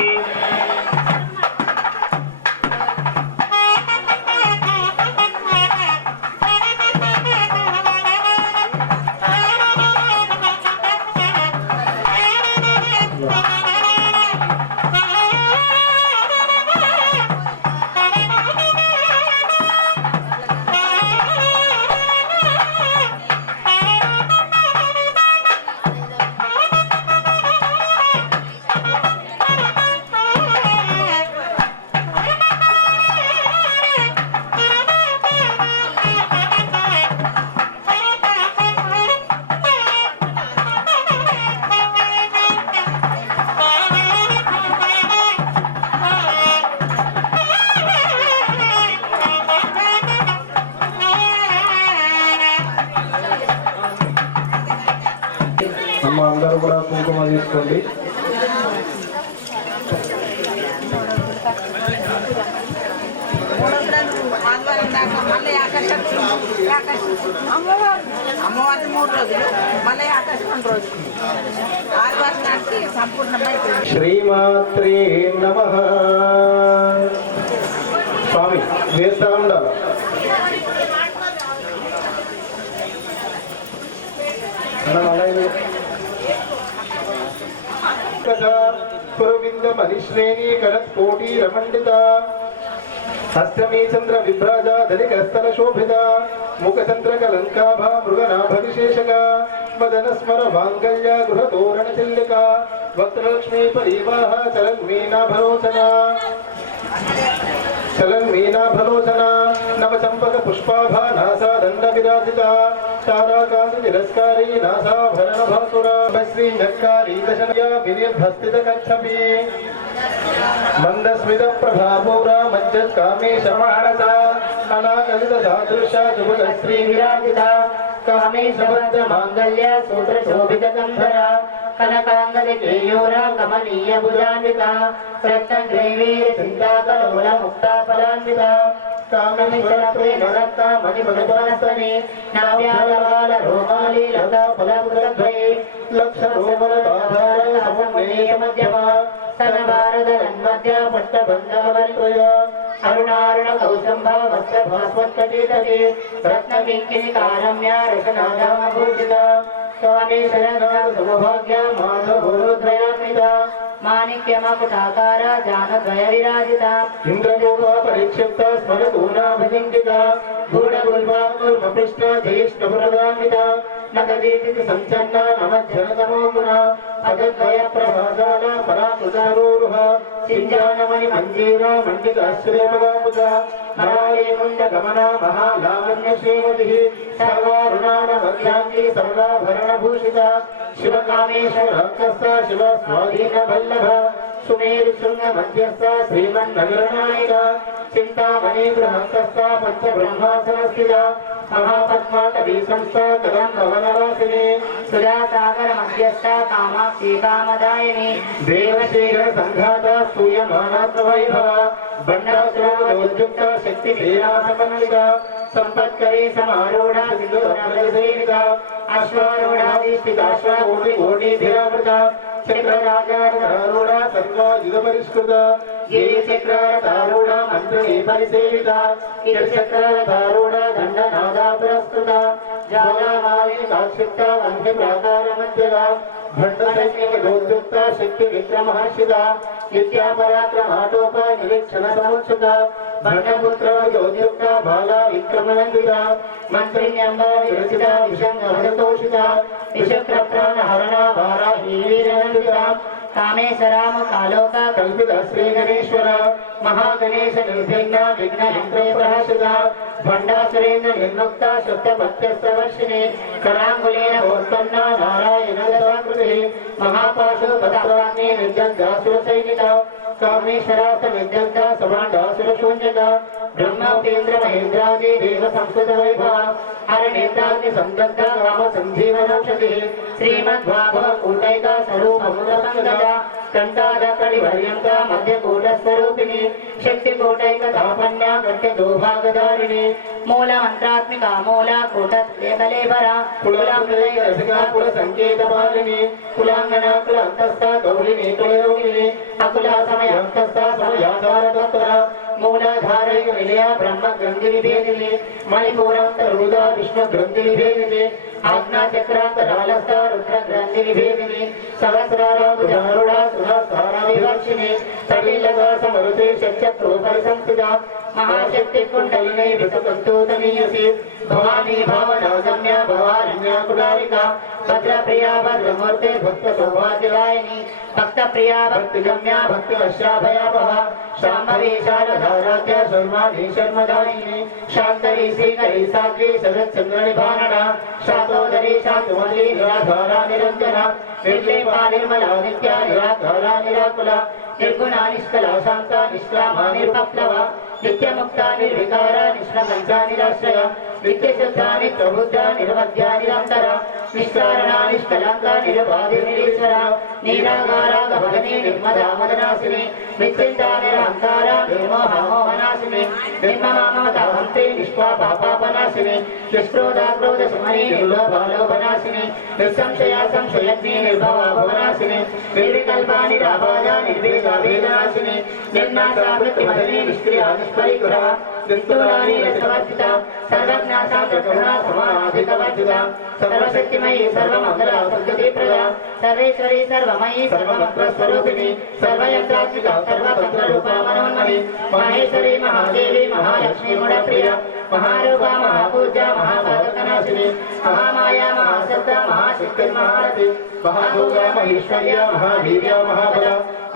అమ్మ అందరూ కూడా కుంకుమ తీసుకోండి. అమ్మవారి 3 రోజులు మళ్ళీ ఆకర్షణ రోజు 6 వర్షానికి సంపూర్ణమై శ్రీమాత్రే నమః. స్వామి వేస్తా ఉండాలి. పురవింద పరిశ్రేణి కరత్ కోటి రమండిత హస్తమీ చంద్ర విభ్రాజ ధనికస్తల శోభిత ముఖచంద్ర కలంకాభ మృగనాభ విశేషక మదన స్మర మాంగళ్య గృహ తోరణ చిల్లిక వక్రలక్ష్మీ పరివాహ చలన్మీనాభలోచన నవ చంపక పుష్పాభా నాసా దండ విరాజిత తారాకాంతి తిరస్కారీ నాసాభరణ భాసుర శ్రీ నక్కారీ దశనయ వినిర్భస్థిత కచ్చపి మందస్మిత ప్రభాపౌర మజ్జత్ కామేశ మానస అనాగలిత సాదృశ శుభగ శ్రీ విరాజిత కామేశ బద్ధ మాంగళ్య సూత్ర శోభిత కంధర కనకాంగది కేయూర కమనీయ భుజాన్విత రత్నగ్రీవీ చింతాకలోల ముక్తా ఫలాన్విత కామేశ్వర ప్రేమరక్త మణిమణిపరస్తని నావ్యాలవాల రోమాలి లతా ఫలపురద్వై లక్ష రోమల ఆధార సమన్వయ మధ్యమ తన భారత మధ్య పట్టబంధవర్తయ అరుణారుణ కౌశంభ వస్త్ర భాస్వత్కటితటి రత్న కింకిని కారమ్య రసనాభూషిత స్వామి శరణాథ సౌభాగ్య మాధవోద్రయాన్విత మాణిక్యమకుటాకార జానద్వయ విరాజిత ఇంద్రలోక పరిక్షిప్త స్మరతూనాభిలింగిత గూఢగుల్మాపృష్ట ధీష్ణప్రదాన్విత నగదీతి సంచన్న మమ జనతమోగుణ పదద్వయ ప్రభాజాల పరాకృతారూరుహ సింజానమణి మంజీర మండిత శ్రీమదాముద మరాళే ముండ గమన మహాలావణ్య శ్రీమతి సర్వారుణాన మధ్యాంగి సర్వాభరణ భూషిత శివకామేశ్వర శివ స్వాధీన వల్లభ సుమేరు శృంగ మధ్యస్థ శ్రీమన్నగరనాయక చింతామణి బృహస్థ పంచ బ్రహ్మాసనస్థిత మహాపద్మాటవీ సంస్థ కదంబవనవాసిని సుధాసాగర మధ్యస్థ కామాక్షి కామదాయిని దేవశేఖర సంఘాత స్తూయమానాత్మ వైభవ బండాసురోద్యుక్త శక్తి వీరాసమన్విత సంపత్కరీ సమారూఢ సింధుసేవిత అశ్వారూఢాధిష్ఠితాశ్వకోటి కోటిభిరావృత చక్రరాజారూఢ సర్వాయుధ పరిష్కృత గిరిచక్రారూఢ మంత్రి పరిసేవిత గిరిచక్రారూఢ దండనాదా పురస్కృత జ్వాలామాలిని కాక్షిప్త వంశి ప్రాకార మధ్యద భండసైనికోద్యుక్త శక్తి విక్రమహర్షిత నిత్యాపరాక్రమాటోప నిరీక్షణ సముచ్యుత భండపుత్ర యోద్యుక్త బాల విక్రమనందిత మంత్రిణ్యంబ విరచిత విషంగతోషిత విషక్రప్రాణ హరణ వారాహి వీరనందిత కామేశ్వరామ కాలోక కల్పిత శ్రీ గణేశ్వర మహాగణేశ నిర్విఘ్న విఘ్న యంత్రే ప్రహసిత భండాసురేంద్ర నిర్ముక్త శుద్ధ భక్త్యవర్షిణి కరాంగులేన ఉత్పన్న నారాయణ దశాకృతి మహాపాశు పదాగ్ని నిర్జగ్గాసుర సైనిక కామేశ్వరాస నిర్జగ్గ సమాండాసుర శూన్యత బ్రహ్మేంద్ర మహేంద్రాది దేవ సంస్కృత వైభవ హరణేంద్రాగ్ని సందగ్ధ కామ సంజీవనౌషధి శ్రీమద్భాగవ కూటైక స్వరూపముద కంఠాదకడి పర్యంత మధ్య కూటస్వరూపిణి శక్తి కూటైక తాపన్య కట్య దోభాగధారిణి మూల మంత్రాత్మిక మూల కూట ఏకలేపర కుల సంకేత పాలిని కులాంగన కుల అంతస్థ గౌరిని కులయోగిని అకుల సమయ అంతస్థ సమయాధార తత్వర మూలాధారైక నిలయ బ్రహ్మ గ్రంథి విభేదిని మణిపూరాంతరుద విష్ణు గ్రంథి విభేదిని ఆజ్ఞా చక్రాంతరాలస్థ రుద్ర గ్రంథి విభేదిని సహస్రారాముజారుడ సుహస్రార వివర్షిణి సలీలగా సమరుతే శక్త్రో పరిసంస్థిత మహాశక్తి కుండలిని విసతంతూతనీయసి భవానీ భావనాగమ్య భవారణ్య కుడారిక భద్రప్రియా భద్రమూర్తే భక్త సౌభాగ్యదాయిని భక్త ప్రియా భక్తి గమ్య భక్తి వర్షాభయాపహ శాంభవి శారదారాధ్య శర్మాధి శర్మదాయిని శాంతరి శ్రీకరి సాధ్వి శరత్చంద్ర నిభానన శాతోదరి శాంతమల్లి నిరాధార నిరంజన నిర్లేపా నిర్మల నిత్య నిరాధార నిరాకుల నిర్గుణ నిష్కల శాంత నిష్కామ నిర్పప్లవ నిత్యముక్త నిర్వికార నిష్ణకంచ నిరాశ్రయ నిత్యశుద్ధ నిత్యబుద్ధ నిర్వధ్య నిరంతర నిష్కారణ నిష్కలంక నిరుపాధి నిరీశ్వర నీరాగార గమని నిర్మదా మదనాశిని నిశ్చింత నిరహంకార నిర్మోహ మోహనాశిని నిర్మమామమతాహంతే నిష్పా పాపాపనాశిని నిష్క్రోధ క్రోధ సుమని నిర్లోభాలోభనాశిని నిస్సంశయ సంశయగ్ని నిర్భవ భవనాశిని నిర్వికల్ప నిరాబాధ నిర్వేద వేదనాశిని నిర్నాశ వృత్తిమదని నిష్క్రియ నిష్పరికుర దుస్తూరాని రసవర్జిత సర్వజ్ఞాత కరుణ సమాధికవర్జిత సర్వశక్తిమయీ సర్వమంగళ సంగతి ప్రద సర్వేశ్వరి సర్వమయీ సర్వమంత్ర స్వరూపిణి సర్వయంత్రాత్మిక సర్వతంత్ర రూప మనోన్మణి మహేశ్వరి మహాదేవి మహాలక్ష్మి గుణప్రియ మహారూప మహాపూజ మహాభాగతనాశిని మహామాయా మహాశక్త మహాశక్తి మహారథి మహాభోగ మహేశ్వర్య మహావీర్య మహాబల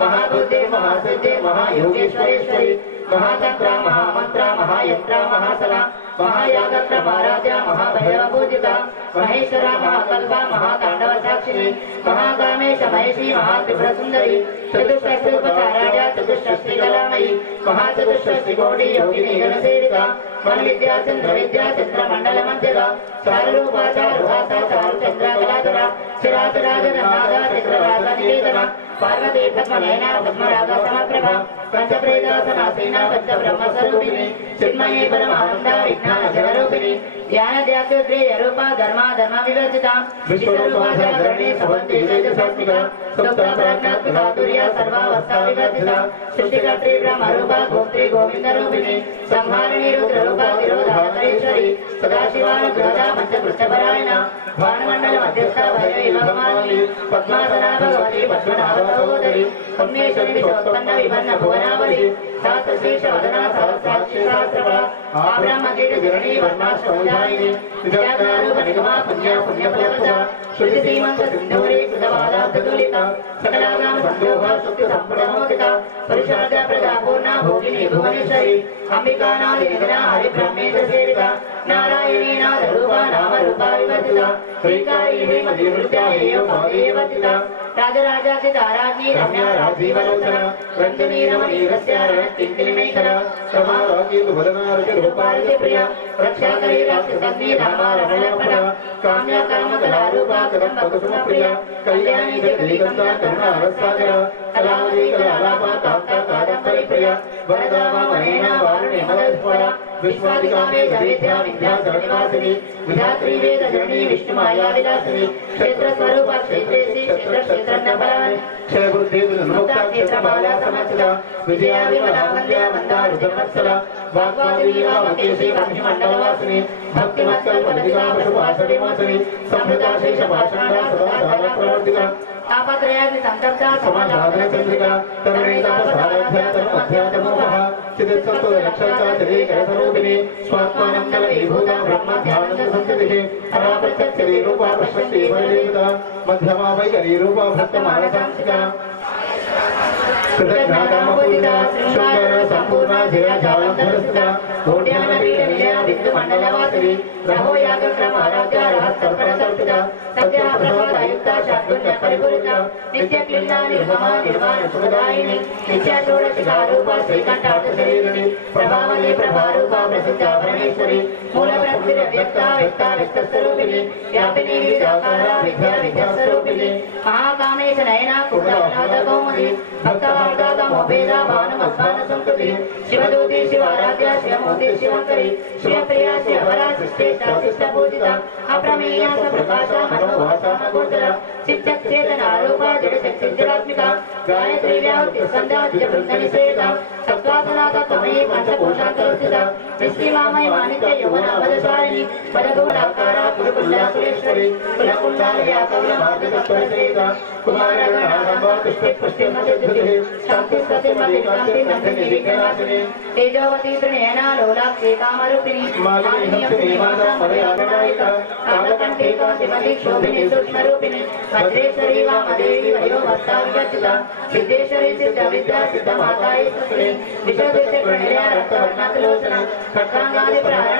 మహాబుద్ధి మహాసిద్ధి మహాయోగేశ్వరేశ్వరి महातंत्र महामंत्र महायंत्र महासला महायागत्र महाराजा महाभैरव पूजिता महेश्वरा महाकल्प महातांडव साक्षिणी महाकामेश महेशी महात्रिपुर सुंदरी चतुष्षष्टोपचाराढ्य चतुष्षष्टि कलामयी महाचतुष्षष्टि कोटि योगिनी गणसेविका मन विद्या चंद्र मंडल मध्यदा चारुरूपा चारुहासा चारुचंद्र कलाधरा चिराचराजनादा चित्रराजा निवेदना पार्वती पद्मनयना पद्मराग समप्रभा पंचप्रेदासनासीना पंच ब्रह्म स्वरूपिणी चिन्मयी परमानंद विज्ञान जगरूपिणी ध्यान ध्यात्रे रूपा धर्म धर्म विवर्जिता विश्वरूपा जगरणी सवंती तेजसात्मिका सुप्ता प्राज्ञात्मिका तुर्या सर्वावस्था विवर्जिता सृष्टिकर्त्री ब्रह्म रूपा गोत्री गोविंद रूपिणी संहारिणी रुद्र रूपा तिरोधा विद्याकरेश्वरी सदाशिवानुग्रहदा पंचकृष्णपरायण भानुमण्डल मध्यस्था भैरवी भगवानी पद्मासना भगवती पद्मनाभ सहोदरी पुण्येश्वरी विश्वोत्पन्न विपन्न भुवनावली सहस्रशीर्ष वदना सहस्राक्षी सहस्रफला आब्रह्मकीट गिरणी वर्णाष्टभुजायिनी विद्यारूप निगमा पुण्य पुण्यफलप्रदा श्रुति सीमंत सिंधूरी कृतवादाब्दतुलिका सकलानाम संदोहा सुक्ति संप्रमोदिता परिषाद प्रदा पूर्णा भोगिनी भुवनेश्वरी अंबिकानादि निधना हरि ब्रह्मेन्द्र सेविता नारायणी नाद रूपा नाम रूपा विवर्तिता श्रीकारी श्रीमती नृत्या हेयो भावेवर्तिता राजराजा की ताराजी रम्या राजीवलोचना रंजनी रमणी रस्या रणकिंकिणीमेखला समारागी वदनारज रूपारज प्रिया रक्षा करी राक्षसग्नि रामा रमणपना काम्या कामकला रूपा कदम्ब कुसुम प्रिया कल्याणी जगदीकंता करुणा रसागरा कलावती कलालापा कांता कादंबरी प्रिया वरदामा मनेना वारुणी मदस्वरा विश्वादिकामे जविद्या विद्या सर्वनिवासिनी विधात्री वेद जननी विष्णु माया विलासिनी क्षेत्र स्वरूप क्षेत्रेसी क्षेत्र क्षेत्रज्ञ फलानि क्षय बुद्धि विमुक्ता क्षेत्र बाला समर्चिता विजया विमला वंद्या मंदार जन्मत्सला वाग्वादी वामकेशी मंडलवासिनी भक्ति मत्कल पदिका पशुपाशनी मोचनी समृता शेष भाषणा सदा धारा प्रवर्तिका तापत्रयादि संतप्ता समाधान चंद्रिका तरणीतापसाराध्यात्मोहः चिदित्सत्व रक्षता जरीकरस्वरूपिणी स्वात्मानं कलनीभूता ब्रह्मध्यानंद संस्थितिः पराप्रत्यक्षरी रूपा प्रशस्ति परिदेवता मध्यमा वैकरी रूपा भक्तमानसांसिका कृतज्ञाकामपूजिता शृंगार संपूर्णा धिरा जालंधरस्थिता कोट्यानपीठ निलया बिंदु मंडलवासिनी रहो यागक्रम आराध्या रहस्यर्पण सर्पिता सत्या प्रसादायुक्ता शाकुन्य परिपूरिता नित्य क्लिन्ना निर्ममा निर्वाण सुखदायिनी नित्या षोडशिका रूपा श्रीकंठार्थ शरीरिणी प्रभावती प्रभारूपा प्रसिद्धा परमेश्वरी मूल प्रकृति व्यक्ता व्यक्ता व्यक्त स्वरूपिणी व्यापिनी विविधाकारा विद्या विद्या स्वरूपिणी महाकामेश नयना कुंडलाद कौमुदी भक्तवार्ता मोभेदा भानुमस्मान संकृति शिवदूती शिवाराध्या शिवमूर्ति शिवंकरी शिवप्रिया शिववरा शिष्टेष्टा शिष्टपूजिता अप्रमेया सप्रकाशा मनोभाषा गोचरा चित्तक चेतना रूपा जड़शक्तिजलात्मिका गायत्री व्याहृति संध्या द्विजवृंदनिषेधा सत्त्वासनाथ तमये पंचकोशान्तरस्थिता निश्रीमामय माणिक्य यमुना पदशालिनी पदगौराकारा कुलकुल्लाकुलेश्वरी कुलकुण्डालया कवलमार्गतत्त्वरचयिता कुमारगणारम्भा पुष्टिपुष्टिमतिर्धुतिः शान्ति सतिमतिकान्ति नन्दिनी विघ्ननाशिनी तेजोवती त्रिनयना लोलाक्षी कामरूपिणी मालिनी हंसिनी माता मलयागणायिका कालकण्ठी कान्तिमती शोभिनी सूक्ष्मरूपिणी भद्रेश्वरी वामदेवी वयोभक्ता विवर्जिता सिद्धेश्वरी सिद्धविद्या सिद्धमाता ईश्वरी विश्वदेशप्रणिल्या रक्तवर्णातिलोचना खड्गाङ्गादि प्राणा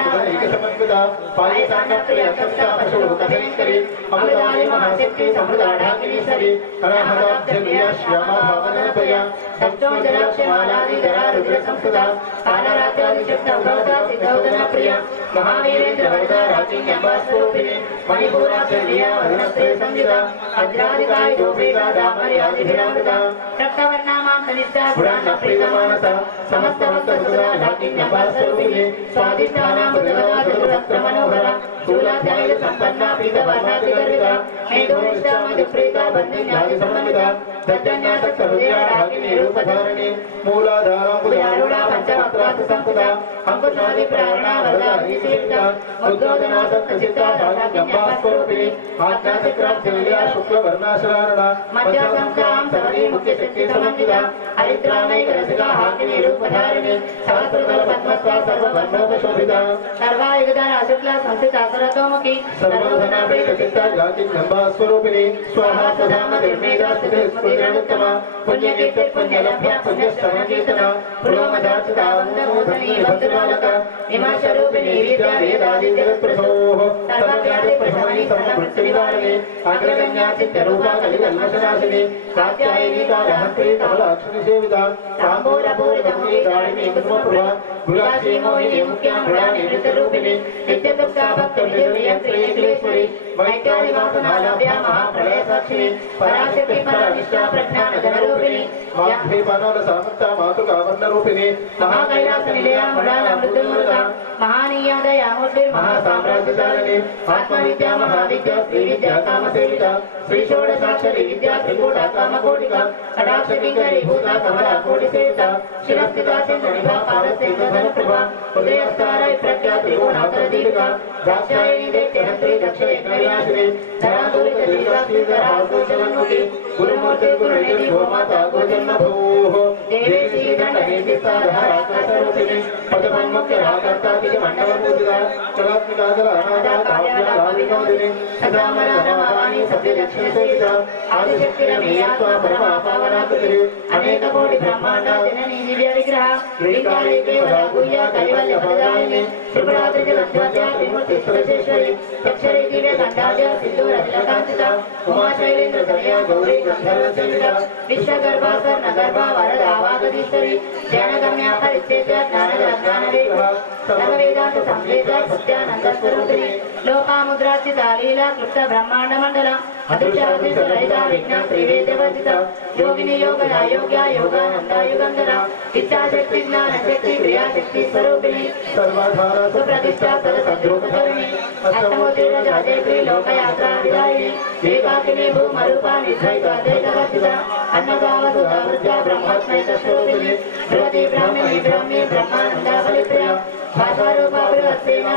पायसान्नप्रिया सत्ता पशुभूतभयङ्करी अमृतादि महाशक्ति समृद्धाढाकिनीश्वरी अनाहताब्जप्रिया श्यामा भावनप्रिया सप्तमजलाक्षमालादिधरा रुद्रसंस्कृता कालरात्यादिशक्तभवता सिद्धौदनप्रिया महावीरेन्द्र वरदा राकिन्यम्बास्वरूपिणी मणिपूराचर्या वदनस्ते संविदा अज्रादिकाय गोपेका दामर्यादिभिरामृता रक्तवर्णामां कनिष्ठा पुराणप्रीतमानसा समस्तभक्तसुधा राकिन्यम्बास्वरूपिणी स्वादिष्ठानां बुधगदा चतुर्भक्तमनोहरा शूलाध्याय सम्पन्ना पीतवर्णादिगर्विता मेघोनिष्ठा मधुप्रीता बन्धिन्यादिसमन्विता दत्तन्यासक्तहृदया राकिनी रूपधारिणी मूलाधाराम्बुजारूढा पञ्चवक्त्रासु संस्कृता अंकुशादि प्रारणा वरदा हरिसेविता उद्गोधनासक्तचित्ता राकिन्यम्बास्वरूपिणी आज्ञाचक्राब्जविलया शुक्लवर्णाशरारणा मध्यासंस्थां सर्वी मुख्यशक्ति समन्विता हरिद्रामैकरसिका हाकिनी रूपधारिणी सहस्रदल पद्मस्वा सर्ववर्णोपशोभिता सर्वायुगधरा शुक्ला संस्थिता सरतोमुखी सर्वधना प्रेतचित्ता राकिन्यम्बास्वरूपिणी स्वाहा सदा मतिर्मेधा स्थितिस्फुरिरणोत्तमा पुण्यकीर्ति पुण्यलभ्या पुण्यश्रवणकीर्तना पुरोमदार्चिता वन्दमोधनी भक्तिपालका निमाशरूपिणी विद्या वेदादिजगत्प्रसोः सर्वव्याधिप्रशमनी सर्ववृत्तिनिवारिणी अग्रगण्या चित्तरूपा कलिकल्मषनाशिनी कात्यायनी कालहस्त्री कमलाक्षिनिसेविता ताम्बूलपूरितमुखी दारिणी कुसुमप्रभा गुलाक्षी मोहिनी मुख्यां मृणानि नृत्यरूपिणी नित्यदुःखा भक्तविजयप्रियेश्वरी वैद्यादिवासनालभ्या महाप्रलयसाक्षिणी पराशक्ति परनिष्ठा प्रज्ञानजनरूपिणी वाग्देवानलसामन्ता मातृकावर्णरूपिणी महाकैलासनिलया मृणालमृत्युमृता महानीयादया मूर्तिर्महासाम्राज्यचारिणी आत्मविद्या महाविद्या श्रीविद्या कामसेविता श्रीषोडशाक्षरी विद्या त्रिकूटा कामकोटिका कटाक्षकिङ्करी भूता कमला कोटिसेविता शिरस्थिता सिंधुनिभा पारस्थितधनुप्रभा हृदयस्तारा प्रख्यात त्रिकोणाकर दीपिका दाक्षायणी दैत्यहंत्री दक्ष यज्ञविनाशिनी धरातुलित दीर्घास्त्री धरासुचलन्मुखी गुरुमूर्ति गुरुनिधि गोमाता गोजन्मभूः देवेशी दण्डनेतिस्ता धराकाशरूपिणी पदपन्मुख्य राकर्तादिक मण्डलपूजिता कलात्मिका जलानादा काव्या काव्यकौदिनी सदामरानमावाणी सभ्यदक्षिणसेविता आदिशक्तिरमेयात्मा परमा पावनाकृतिः अनेककोटि ब्रह्माण्ड जननी दिव्य विग्रह श्रीकाले केवला गुह्या कैवल्य फलदायिनी त्रिपुरात्रिजलध्वजा त्रिमूर्तिस्वरेश्वरी अक्षरे दिव्य कंठाद्य सिद्धूरतिलकांचिता उमा शैलेन्द्र तनया गौरी गंधर्वसेविता विश्वगर्भासर नगर्भा वरदा वागदीश्वरी ज्ञानगम्या परिच्छेद्य ज्ञानवेदः सर्ववेदांत संवेद सत्यानंद स्वरूपिणी लोकामुद्राचिता लीला क्लुप्त ब्रह्मांड मंडल अदृश्यादिशरहिता विज्ञान त्रिवेद्यवर्जिता योगिनी योगदा योग्या योगानंदा युगंधरा इच्छाशक्ति ज्ञानशक्ति क्रियाशक्ति स्वरूपिणी सर्वाधारा सुप्रतिष्ठा सरसद्रूपधरिणी अष्टमोत्तीर्ण जाजयत्री लोकयात्रा विदायिनी एकाकिनी भूमरूपा निर्भयद्वैतवर्जिता अन्नदावसुता वृद्धा ब्रह्मात्मैक स्वरूपिणी ध्रुवती ब्राह्मणी ब्रह्मी ब्रह्मानंदा बलिप्रिया भाषारूपा बृहत्सेना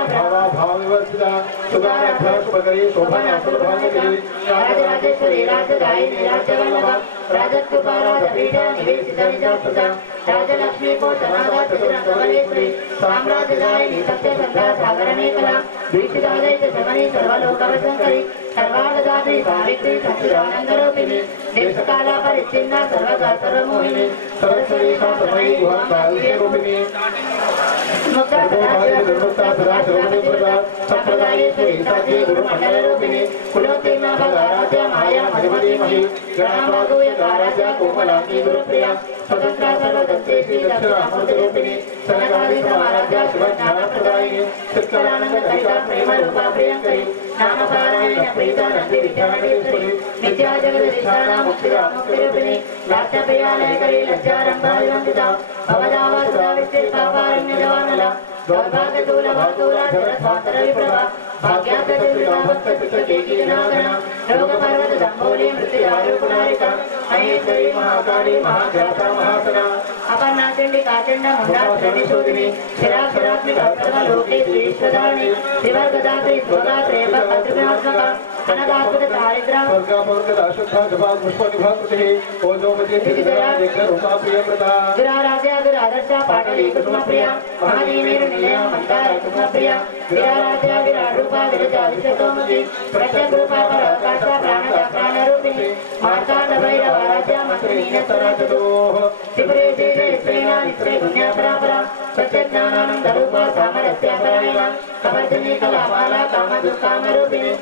भावविवर्जिता सुगारभ्य शुभकरी शोभना सुरभाग्यकरी राजराजेश्वरी राजदायिनी राज्यवल्लभा राजत्कुपा राजपीठा निवेशिता निजास्तुता राजलक्ष्मी पोषणादा चतुरंगवलेश्वरी साम्राज्यदायिनी सत्यसंधा सागरमेखला दीक्षितादैत्य शमनी सर्वलोकवशंकरी सर्वार्थदात्री सावित्री सच्चिदानंदरूपिणी देशकाला परिच्छिन्ना सर्वगा सर्वमोहिनी सरस्वती शास्त्रमयी गुहाकारूपिणी मुक्ता संप्रदायेश्वरी साध्वी गुरुमंडलरूपिणी कुलोत्तीर्णा भगाराध्या माया मधुमतीमहि गणाभागोयकाराध्या कोमलांगी गुरुप्रिया स्वतंत्रा सर्वदत्तेशी दक्षिणामूर्तिरूपिणी सनकादि समाराध्या शिवज्ञानप्रदायिनी चित्कलानंद कलिता प्रेमरूपा प्रियंकरी नामपारायण प्रीता नंदी विद्यानेश्वरी नित्या जगदीशाना मुक्तिदा मुक्तिरूपिणी लास्यप्रियालयकरी लज्जारंभादिवंदिता भवदावा सदा विस्तीर्पापारण्य जवानला दौर्भाग्यतूलभातूला धरस्वातर विप्रभा भाग्यात्तुलिताभक्तपितकेकिनागना रोगपर्वत दम्भोली मृत्युदारुकुलारिका महेश्वरी महाकाली महाघ्राता महासना अपर्णा चंडिका चंड मुंडाक्षरनिशोधिनी क्षराक्षरात्मिका सर्वलोके श्रीश्वधारिणी त्रिवर्गदात्री स्वगात्रे भक्तत्रिगुणात्मका अनगात्मक दारिद्र्य स्वर्गापवर्गदा शुद्धा जपा पुष्पनिभाकृतिः ओजोमती स्थितिजया दिग्गरूपा प्रियव्रता दुराराध्या दुरादर्शा पाटली कुसुमप्रिया महादीनेर निलया मंदार कुसुमप्रिया विराराध्या विराटरूपा विरजा विश्वतोमुखी प्रत्यग्रूपा पराकाशा प्राणदा प्राणरूपिणी मार्ताण्ड भैरवाराध्या मंत्रिणीन सराजदोः त्रिपुरे श्रीरे श्रेणा नित्रे पुण्यापरापरा सत्यज्ञानानन्दरूपा सामरस्या परायणा कपर्जनी कलामाला कामदुःखामरूपिणी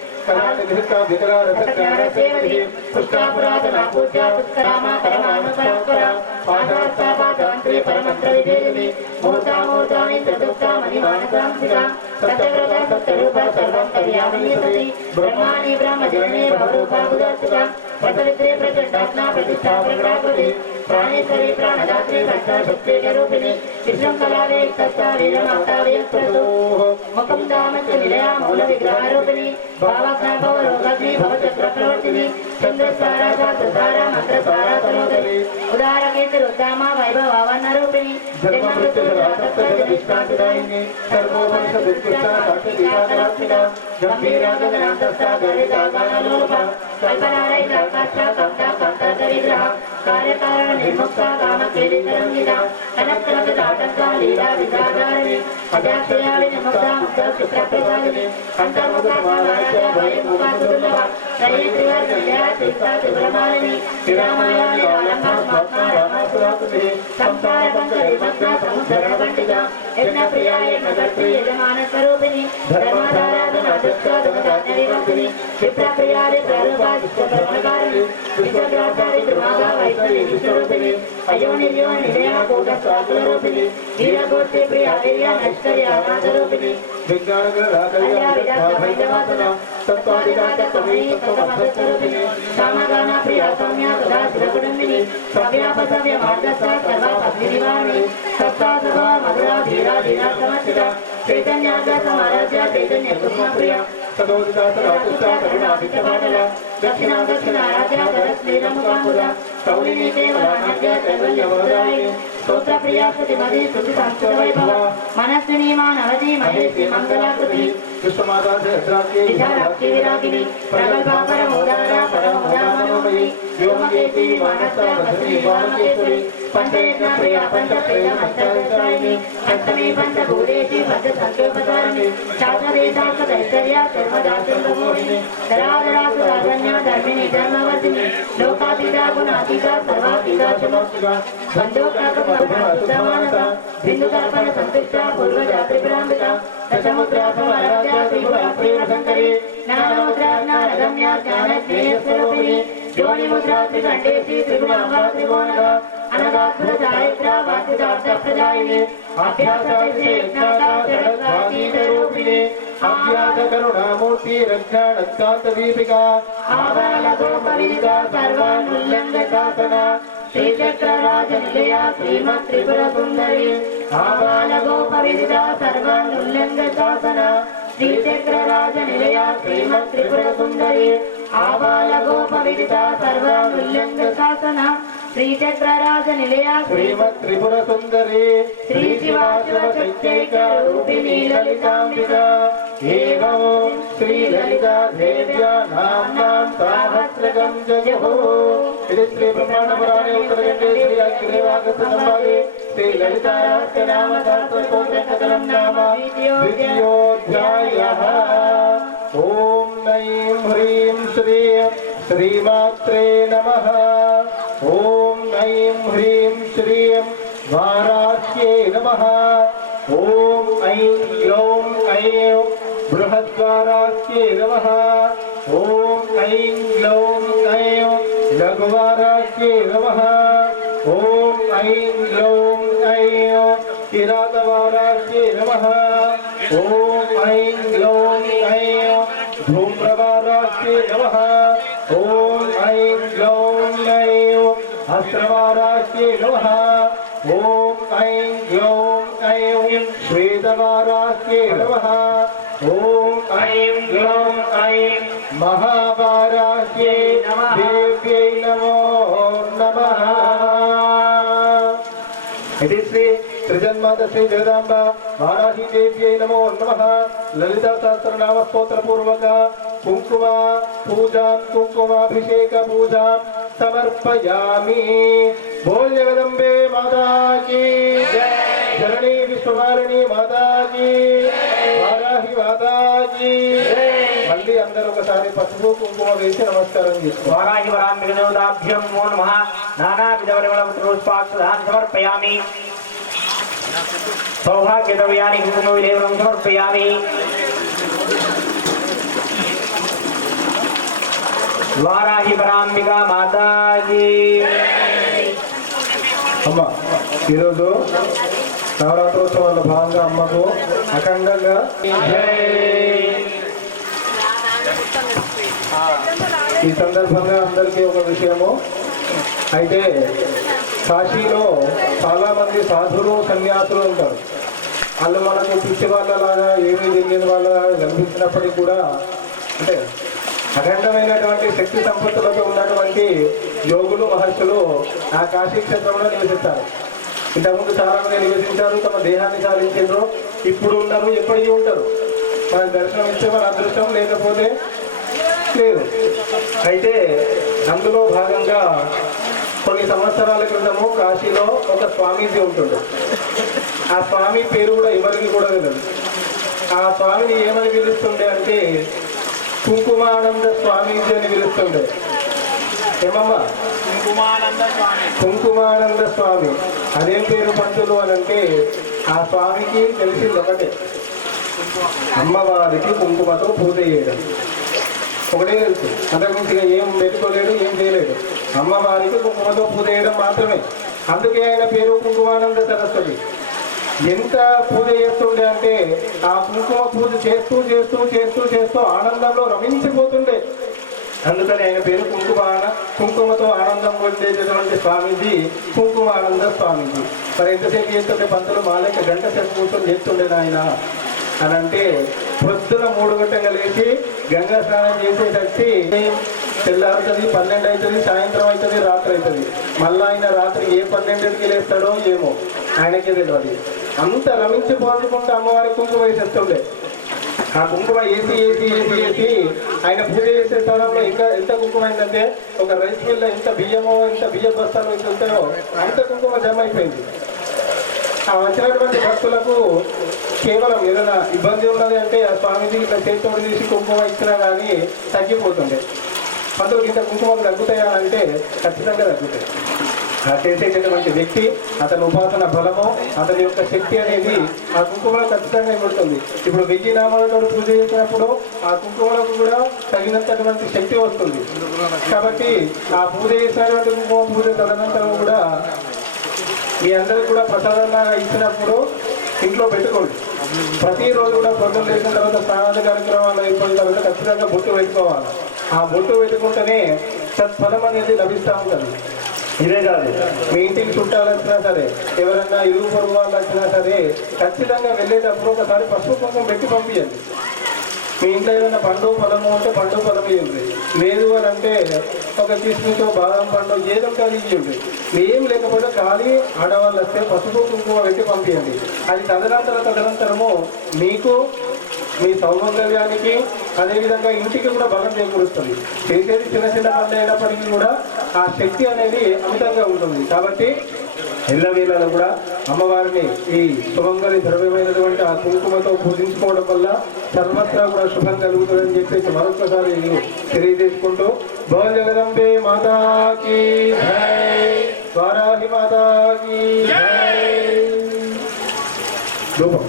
पुष्टा पुरातना पूज्या पुष्करामा परमाणु परस्परा पादास्ता पादवंत्री परमंत्र विभेदिनी मूर्ता मूर्तानि चतुर्था मणिमानसांसिका सत्यव्रता सत्यरूपा सर्वंतर्यामिनी सती ब्रह्माणि ब्रह्मजननी भवरूपा बुधर्चिता प्रसवित्रे प्रचंडात्मा प्रतिष्ठा प्रकटाकृति प्राणेश्वरी प्राणदात्री सत्ताशक्तिरूपिणी विष्णुकलावे तस्सा वीरमाता वेयप्रसोः मुखं दामच निलया मूल विग्रहारूपिणी भावाग्ना भवरोगग्नि भवचक्रप्रवर्तिनी चंद्रसारा शास्त्रसारा मंत्रसारा सरोदरी उदारकेतुरुद्दामा वैभवावन्नरूपिणी जन्ममृत्युजनिष्ठादिदायिनी सर्वोपनिषदुत्कृष्टा साक्षिकाकरात्मिका गंभीरा गगनान्तस्था गरिता गानलोलभा कल्पनारहिता काष्ठा कमता कान्तादरिद्रः कार्यकारण निर्मुक्ता कामक्रीडितरङ्गिता कनककनकदाटङ्का लीला विद्याधारिणी अध्याक्षया विनिर्मुक्ता मुक्ता क्षिप्रप्रसादिनी अन्तर्मुखा भावाराध्या बहिर्मुखा सुदुर्लभा त्रयी त्रिवर्गनिलया त्रिस्ता त्रिपुरमालिनी श्रीरामाया निरालम्बा महात्मा रामासुराकृतिः संसारकङ्करिभक्ता समुद्धरणपण्डिता यज्ञप्रिया यज्ञकर्त्री यजमानस्वरूपिणी धर्माधाराधनाध्यक्षा धर्मदाज्ञविवर्तिनी क्षिप्रप्रिया विप्ररूपा विश्वकर्मकारिणी विश्वग्राचारि दुर्मागा वैश्वरी विश्वरूपिणी अयोनिर्यो निलया कूटस्वाकुलरूपिणी वीरगोष्ठी प्रिया वीर्या नष्कर्या नाथरूपिणी विज्ञानगणराकर्या विद्वाभैरवासना तत्त्वादिदातत्वमयी तत्त्वमर्थस्वरूपिणी सामगाना प्रिया सौम्या सुधा शिवकुटुम्बिनी सव्यापसव्य मार्गस्था सर्वापग्निनिवारिणी सत्ता सभा मधुरा धीरा धीरा समर्चिता चैतन्याग्र समाराध्या चैतन्य कुसुमप्रिया సదోదితాసరాతుష్ట కరుణాదిత్యమానవ దక్షిణ దక్షిణ ఆరాధ్య శ్రీరముకాంబుద కౌలినీ దేవరాజ్య కైవల్యవదాయిని స్తోత్ర ప్రియా స్తుతిమది స్తుతి సంస్కృత వైభవ మనస్విని మానవతి మహేషి మంగళాకృతి విశ్వమాతా సహస్రాక్షి విశాలాక్షి విరాగిని ప్రగల్భా పరమోదార పరమోదామనోమయి వ్యోమకేశి మానస వసతి వామకేశ్వరి పంచయజ్ఞ ప్రియ పంచప్రియ పంచదాయిని పంచమీ పంచభూతేషి పంచ సంకల్పధారిణి శాశ్వతైశ్వర్య సర్వదాశంభమోహిని ధరాధరాసు సాధన్య ధర్మిణి ధర్మవర్ధిని లోకాతీత గుణాతీత సర్వాతీత చమోస్తుగా బంధోకాకమానస బిందుకల్పన సంతుష్ట పూర్వజాత్రి బ్రాహ్మిత దశముద్రాసమారాధ్య శ్రీపురాశ్రీవశంకరి జ్ఞానముద్రా జ్ఞానగమ్య జ్ఞానజ్ఞేయస్వరూపిణి యోనిముద్రా త్రికంఠేశి త్రిగుణాంబా త్రిభువనగ అనగాసుర చారిత్ర వాసితార్థ ప్రదాయిని అభ్యాసరూపిణి అభ్యాస కరుణామూర్తి రక్షాణత్కాంత దీపికా ఆబాలగోపవిదికా సర్వానుల్లంఘశాసన శ్రీచక్రరాజ నిలయ శ్రీమత్ త్రిపుర సుందరి ఆబాలగోపవిదికా సర్వానుల్లంఘశాసన శ్రీచక్రరాజ నిలయ శ్రీమత్ త్రిపుర సుందరి ఆబాలగోపవిదికా సర్వానుల్లంఘశాసన శ్రీచక్రరాజ నిలయ శ్రీమత్ త్రిపుర సుందరి శ్రీ శివాశివ శక్తైక రూపిణి లలితాంబిక ఏవం శ్రీ లలితా దేవ్యా నామ్నాం సహస్రకం జగో ఇది శ్రీ బ్రహ్మాండ పురాణే ఉత్తరఖండే శ్రీ అగ్నివాగస్త సంవాదే శ్రీ లలితాయాస్య నామ సహస్రకోశకలం నామ ద్వితీయోధ్యాయః. ఓం నైం హ్రీం శ్రీ శ్రీమాత్రే నమః. ఓం నైం హ్రీం శ్రీం వారాహ్యే నమః. ఓం ఐం గ్లౌం ఐం బృహద్వారాహ్యే నమః. ఓం ఐం గ్లౌం ఐం లఘువారాహ్యే నమః. ఓం ఐం గ్లౌం ఐం కిరాతవారాహ్యే నమః. ఓం ఐం గ్లౌం ఐం ధూమ్రవారాహ్యే నమః. ఓం ఐం గ్లౌం ఐం అస్త్రవారాహ్యే నమః. ఓం ఐం గ్లౌం ఐం శ్వేతవారాహ్యే నమః. ఓం ఐం గ్లౌం ఐం మహావారాహ్యే దేవ్యై నమో నమః. ఇది శ్రీ త్రిజన్మాత శ్రీ జగదాంబ వారాహి దేవ్యై నమో నమః. లలితా సహస్రనామ స్తోత్ర పూర్వక కుంకుమ పూజాం కుంకుమాభిషేక పూజాం సమర్పయామి. బోల్ జగదంబే మాతా కీ జై. ధరణి విశ్వమాలిని మాతా కీ, వారాహి మాతా కీ జై. మళ్ళీ అందరూ ఒకసారి పసుపు కుంకుమ వేసి నమస్కారం చేసుకోవాలి. వారాహి వరాంబిక దేవతాభ్యం నమో నమః. నానావిధ పుష్పాక్షదాన్ సమర్పయామి. సౌభాగ్యద్రవ్యాన్ని కుంకుమ విలేవనం సమర్పయామి. వారాహి వరాంబిక మాతాకి. అమ్మ ఈరోజు నవరాత్రోత్సవాల్లో భాగంగా అమ్మకు అఖండంగా ఈ సందర్భంగా అందరికీ ఒక విషయము. అయితే కాశీలో చాలా మంది సాధువులు సన్యాసులు ఉంటారు. వాళ్ళు మనకు పిచ్చి వాళ్ళలాగా ఏమీ తెలియని వాళ్ళలాగా కనిపించినప్పటికీ కూడా అంటే అఖండమైనటువంటి శక్తి సంపత్తులతో ఉన్నటువంటి యోగులు మహర్షులు ఆ కాశీ క్షేత్రంలో నివసిస్తారు. ఇంతకుముందు చాలా మంది నివసించారు, తమ దేహాన్ని సాధించారు, ఇప్పుడు ఉన్నారు, ఎప్పటికీ ఉంటారు. మనకు దర్శనం ఇస్తే మన అదృష్టం, లేకపోతే లేదు. అయితే అందులో భాగంగా కొన్ని సంవత్సరాల క్రితము కాశీలో ఒక స్వామీజీ ఉంటుండే. ఆ స్వామి పేరు కూడా ఎవరికి కూడా తెలియదు. ఆ స్వామిని ఏమని పిలుస్తుండే అంటే కుంకుమానంద స్వామీజీ అని పిలుస్తుండే. ఏమమ్మా? కుంకుమానంద స్వామి. అదేం పేరు పంతులు అని అంటే ఆ స్వామికి తెలిసింది ఒకటే, అమ్మవారికి కుంకుమతో పూజ చేయడం ఒకటే తెలుసు. అంతకుమించిగా ఏం పెట్టుకోలేడు, ఏం చేయలేడు. అమ్మవారికి కుంకుమతో పూజ చేయడం మాత్రమే. అందుకే ఆయన పేరు కుంకుమానంద సరస్వతి. ఎంత పూజ చేస్తుండే అంటే ఆ కుంకుమ పూజ చేస్తూ చేస్తూ చేస్తూ చేస్తూ ఆనందంలో రమించిపోతుండే. అందుకని ఆయన పేరు కుంకుమతో ఆనందం పొందేటటువంటి స్వామీజీ కుంకుమానంద స్వామీజీ. మరి ఎంతసేపు చేస్తుండే పంతులు మాలక గంట సేపు కూర్చొని చేస్తుండే ఆయన అని అంటే పొద్దున 3 గంటగా లేచి గంగా స్నానం చేసేటట్టి తెల్లారుతుంది, 12 అవుతుంది, సాయంత్రం అవుతుంది, రాత్రి అవుతుంది. మళ్ళీ ఆయన రాత్రి ఏ 12కి లేస్తాడో ఏమో ఆయనకే తెలియదు. అంత రమించి పోల్చుకుంటూ అమ్మవారి కుంకుమ వేసేస్తుండే. ఆ కుంకుమ వేసి ఆయన పూజ చేసే స్థలంలో ఇంకా ఎంత కుంకుమ అయిందంటే ఒక రైస్ మిల్ ఎంత బియ్య బస్తాలు ఎంత ఉంటాయో అంత కుంకుమ జమ అయిపోయింది. ఆ వచ్చినటువంటి భక్తులకు కేవలం ఏదైనా ఇబ్బంది ఉన్నది అంటే ఆ స్వామిజీ ఇట్లా చేతితోడు తీసి కుంకుమ ఇచ్చినా కానీ తగ్గిపోతుండే. అందులో ఇంత కుంకుమలు తగ్గుతాయా అంటే ఖచ్చితంగా తగ్గుతాయి. ఆ చేసేటటువంటి వ్యక్తి అతని ఉపాసన బలము అతని యొక్క శక్తి అనేది ఆ కుంకుమలో ఖచ్చితంగా ఇవ్వడుతుంది. ఇప్పుడు 1000 నామాలతో పూజ చేసినప్పుడు ఆ కుంకుమలకు కూడా తగినంతటువంటి శక్తి వస్తుంది. కాబట్టి ఆ పూజ చేసినటువంటి కుంకుమ పూజ తదనంతరం కూడా మీ అందరికీ కూడా ప్రసాదంగా ఇచ్చినప్పుడు ఇంట్లో పెట్టుకోండి. ప్రతిరోజు కూడా పొద్దున్న లేచిన తర్వాత స్నానాది కార్యక్రమాలు అయిపోయిన తర్వాత ఖచ్చితంగా బొట్టు పెట్టుకోవాలి. ఆ బొట్టు పెట్టుకుంటేనే సత్ఫలం అనేది లభిస్తూ ఉంటుంది. ఇదే కాదు, మీ ఇంటికి చుట్టాలు వచ్చినా సరే, ఎవరైనా ఇరుగు పొరుగు వాళ్ళు వచ్చినా సరే ఖచ్చితంగా వెళ్ళేటప్పుడు ఒకసారి పసుపు కుంకుమ పెట్టి పంపించండి. మీ ఇంట్లో ఏదైనా పండు పొలము ఉంటే పండు పొలం ఇవ్వండి. లేదు అని అంటే ఒక కిస్మిస్ బాదం పండు ఏదో అది ఇవ్వండి. ఏం లేకపోతే ఖాళీ ఆడవాళ్ళు వస్తే పసుపు కుంకుమ పెట్టి పంపించండి. అది తదనంతరము మీకు మీ సౌమంగళ్యానికి అదేవిధంగా ఇంటికి కూడా బలం చేకూరుస్తుంది. చేసేది చిన్న చిన్న పనులు అయినప్పటికీ కూడా ఆ శక్తి అనేది అమితంగా ఉంటుంది. కాబట్టి ఎల్లవేళలో కూడా అమ్మవారిని ఈ శుభంగలి ద్రవ్యమైనటువంటి ఆ కుంకుమతో పూజించుకోవడం వల్ల సర్వత్రా కూడా శుభం కలుగుతుందని చెప్పేసి మరొకసారి తెలియజేసుకుంటూ భవ జగదంబే మాతాకి జై, వారాహి మాతాకి జై. రూపం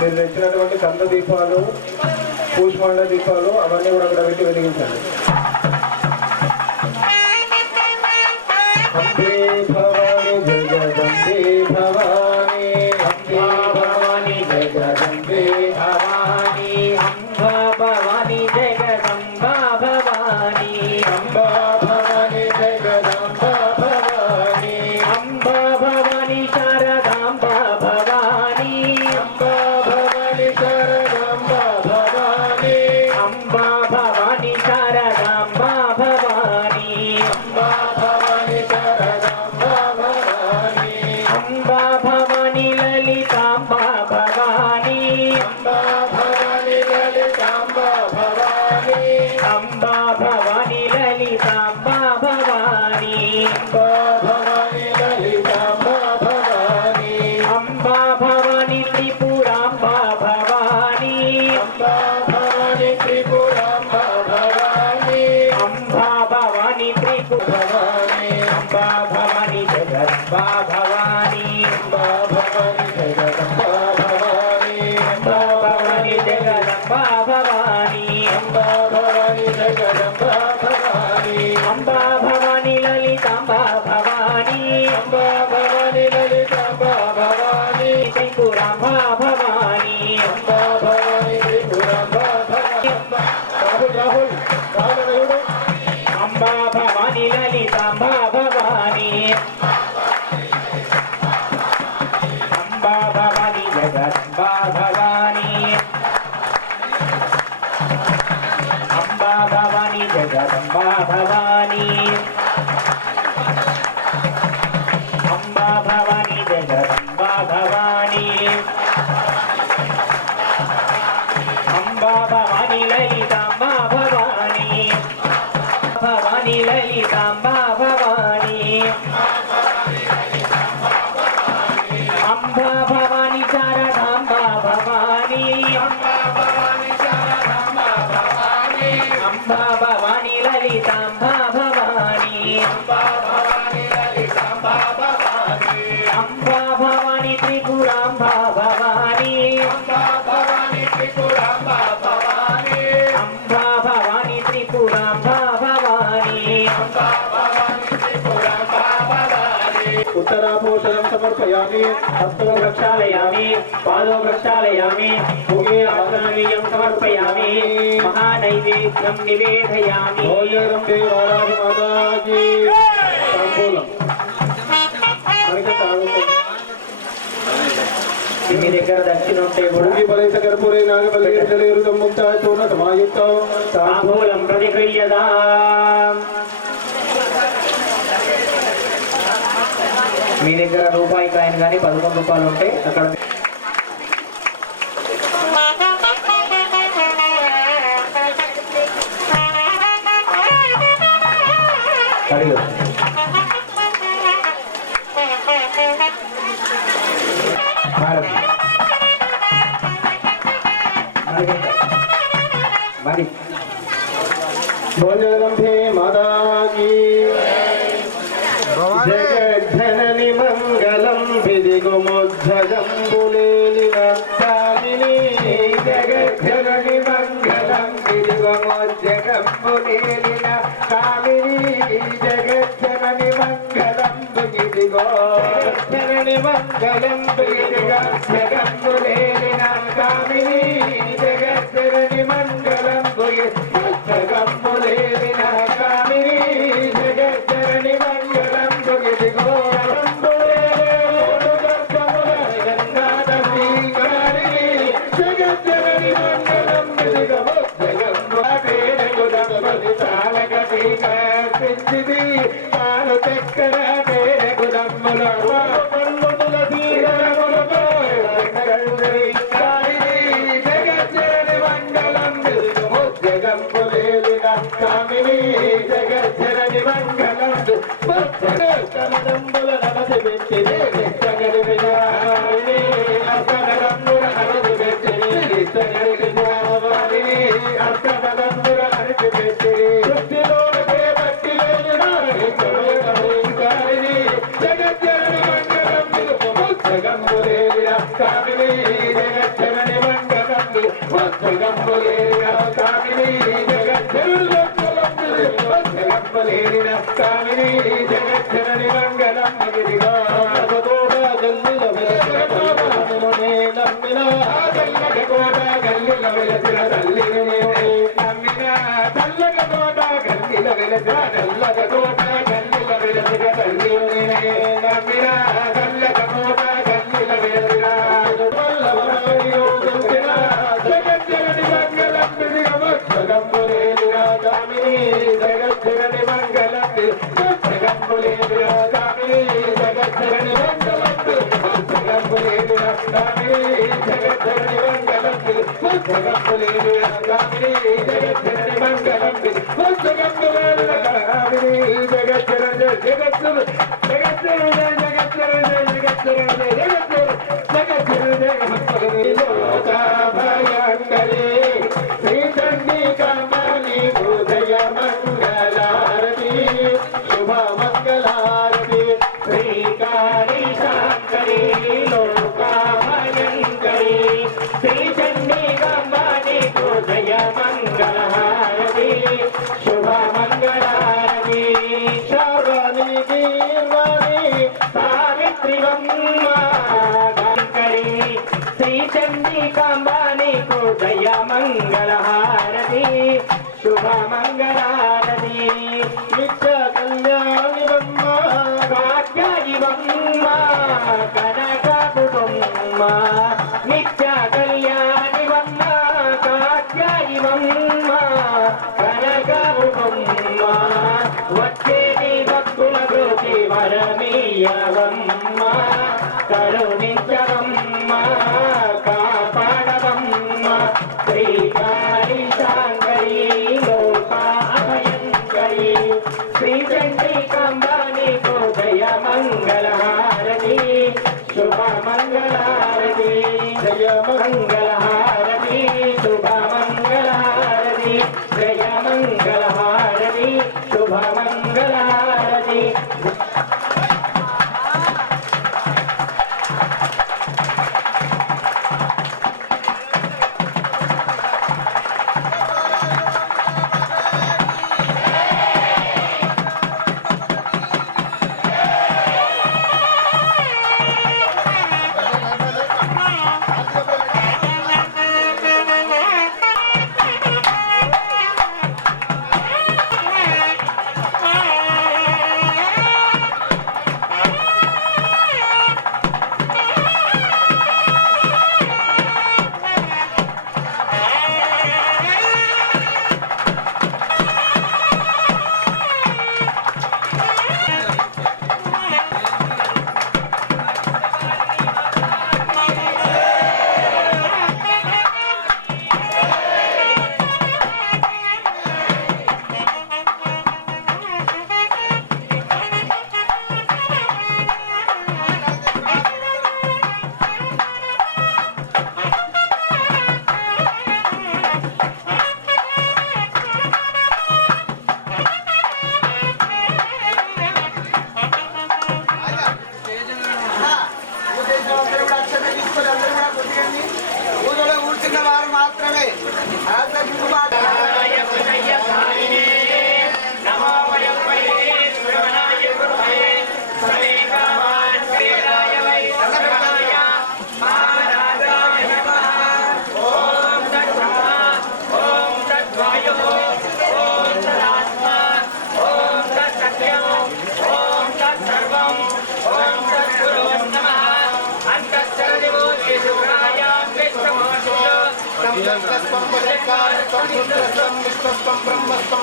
మీరు తెచ్చినటువంటి కంద దీపాలు, కూష్మాండ దీపాలు అవన్నీ కూడా అక్కడ పెట్టి వెలిగించండి. అంబే భవాని జగదంబే భవాని, అంబే భవాని జగదంబే భవాని, అంబా భవాని జగదంబా భవాని, అంబా భవాని జగదంబా భవాని, అంబా భవాని శారదాంబా భవాని, అంబా భవాని శారదాంబా భవాని, అంబా భవాని శారదాంబా భవాని, అంబా భవాని శారదాంబా భవాని, అంబా భవాని లలితాంబా భవాని, అంబా భవాని లలితాంబా భవాని, అంబా భవాని లలితాంబా భవాని, అంబా భవాని లలితాంబా భవాని, అంబా భవాని త్రిపురాంబా భవాని, అంబా భవాని త్రిపురాంబా భవాని, అంబా భవాని త్రిపుర భవాని, అంబా భవాని జగదంబా భవాని, అంబా భవాని జగదంబా భవాని, అంబా భవాని జగదంబా భవాని, అంబా భవాని జగదంబా భవాని, అంబా భవాని లలితాంబా భవాని, అంబా భవాని లలితాంబా భవాని, త్రిపురాంబా భవాని, అంబా భవాని త్రిపురాంబా భవాని, రాహుల్ రాహుల్ అంబా భవాని లలితాంబా భవాని, అంబా భవాని జగదంబా భవాని, जगदम्बा भवानी अम्बा भवानी जगदम्बा भवानी अम्बा भवानी ललिताम्बा भवानी भवानी ललिताम्बा भवानी अम्बा भवानी शारदाम्बा भवानी अम्बा भवानी ललिताम्बा भवानी अम्बा भवानी त्रिपुराम्बा भवानी अम्बा भवानी त्रिपुराम्बा भवानी उत्तराभूषणं समर्पयामि हस्तौ प्रक्षालयामि पादौ प्रक्षालयामि भूमे आसनवीयं समर्पयामि महानैवेद्यं निवेदयामि भोजनं देवाराधि माता की तांबूलं మనకి తాగుతాం మీ దగ్గర దక్షిణ ఉంటే కూడా భూమి బలైత కర్పూరే నాగబలి జలేరుదం ముక్త చూర్ణ సమాయుక్తం తాంబూలం ప్రతిక్రియదాం మీ దగ్గర రూపాయి కాయిన్ కానీ 11 రూపాయలు ఉంటే అక్కడ అడిగి మరి భోజనంభే మాతా की జగజ్జనని మంగళం విధిగుముధ్వజంబులేలిన కామిని జగజ్జనని మంగళం విధిగోమోజ్జగంబులేలిన కామిని జగజ్జనని మంగళం విధిగోజ్జనని మంగళం విధిగోజ్జగంబులేలిన కామిని జగజ్జనని మంగళం విధిగోజ్జగంబులేలిన కామిని జగజ్జనని మంగళం విధిగో కామిని జగజ్జనని మంగళం కమలంబుల నమసి పెట్టిని నిత్యగడి విజయాని అర్కనరంబుల నమసి పెట్టిని నిత్యగడి విజయాని అర్కనరంబుల నమసి పెట్టిని సృష్టిలోనే బట్టి లేని జగజ్జనని మంగళం జగంబులేలిన కామిని జగజ్జనని మంగళం జగంబులేలిన కామిని జగంబులేలిన కామిని జగజ్జనని మంగళం విధిగా కోట గల్లిల నమ్మిన తల్లగ కోట గల్లిల వెలసిన తల్లిని నమ్మిన తల్లగ కోట గల్లిల వెలసిన తల్లగ కోట గల్లిల వెలసిన తల్లిని నమ్మిన తల్లగ కోట గల్లిల వెలసిన జగజ్జనని మంగళం విధిగా జగంబులేలిన కామిని జగజ్జనని మంగళం జగంబులేలిన కామిని జగజ్జనని మంగళం జగంబులేలిన కామిని జగజ్జనని మంగళం జగంబులేలిన కామిని జగజ్జనని మంగళం జగంబులేలిన కామిని జగజ్జనని జగజ్జన జగజ్జన జగజ్జన జగజ్జన జగజ్జన లోకాభయంకరే శ్రీచండీ కామాని ఉదయ మంగళారతి శుభ మంగళారతి శ్రీకాళీ శాంకరీ లోకాభయంకరీ శ్రీచండీ కామాని ఉదయ మంగళారతి శుభ మంగళారతి శ్రావణి గీర్వాణి సావిత్రివమ్మ శ్రీ చండీ కాంబాని హృదయ మంగళహారతి శుభ మంగళారతి నిత్య కళ్యాణి బొమ్మ కాత్యాయి బొమ్మ కనక కుటుంబ నిత్య కళ్యాణి బొమ్మ కాత్యాయి బొమ్మ కనక కుటుంబ దయవమ్మ కరుణించవమ్మ కాపాడవమ్మ శ్రీకాళి శాంకరి లోకాభయంకరి శ్రీ చండికాంబాని జయ మంగళహారతి శుభ మంగళహారతి జయ మంగళహారతి శుభ మంగళహారతి జయ మంగళహారతి శుభ మంగళహారతి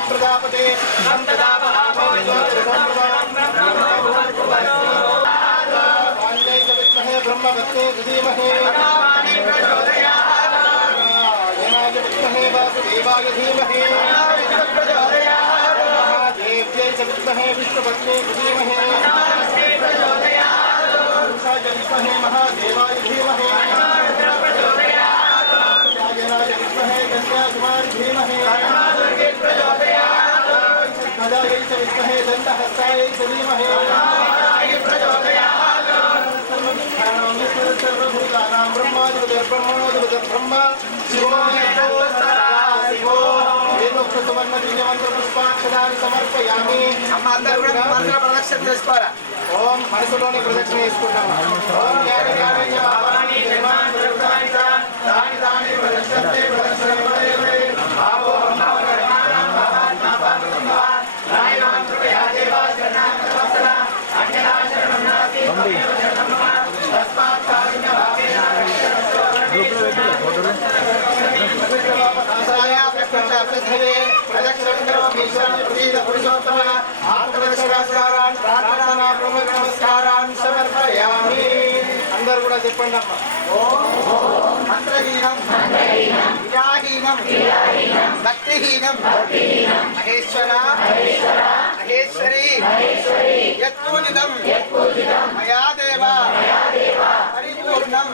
प्रजापते ब्रह्मवत्ते धीमहे वासुदेवाय धीमहे देव्यै च विद्महे विष्णुपत्ने धीमहे विद्महे महादेवाय धीमहे विद्महे गंगाकुमारी धीमहे ध्वजायै च विद्महे दण्डहस्तायै च धीमहे सर्वभूतानां ब्रह्माधिपतिर्ब्रह्मणोऽधिपतिः ब्रह्म शिवो वेदोक्तसुवर्णदिव्यमन्त्रपुष्पाक्षराणि समर्पयामि ప్రదక్షిణ చేసుకోవాలా ఓం మనసులోని ప్రదక్షిణ చేసుకుంటాము ఓం జ్ఞాని జ్ఞానైక భావాని నిర్మాణ దుర్గాని దాని దాని ప్రదక్షిణతే ప్రదక్షిణే భావో భావ కర్మాణం భావాత్మా భావత్వా నాయనాం కృపయా దేవా శరణాం వత్సల అంజనా శరణం నాస్తి తమేవ శరణం మమ తస్మాత్ కారుణ్య భావేన అందరూ కూడా చెప్పండి అమ్మా మంత్రహీనం విరాహీనం భక్తిహీనం మహేశ్వర మహేశ్వరి యత్పూజితం మయా దేవ పరిపూర్ణం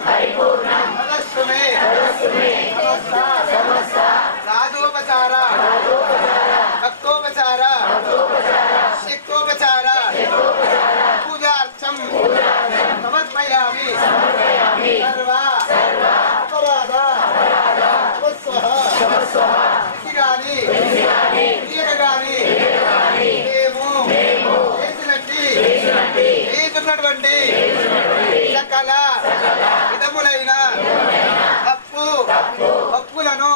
తదస్సు మే సమస్త రాజోపచార భక్తోపచార శక్తోపచార పూజార్థం సమర్పయామి సర్వ అపరాధ గాని మేము చేసినటువంటి సకల విధములైన తప్పులను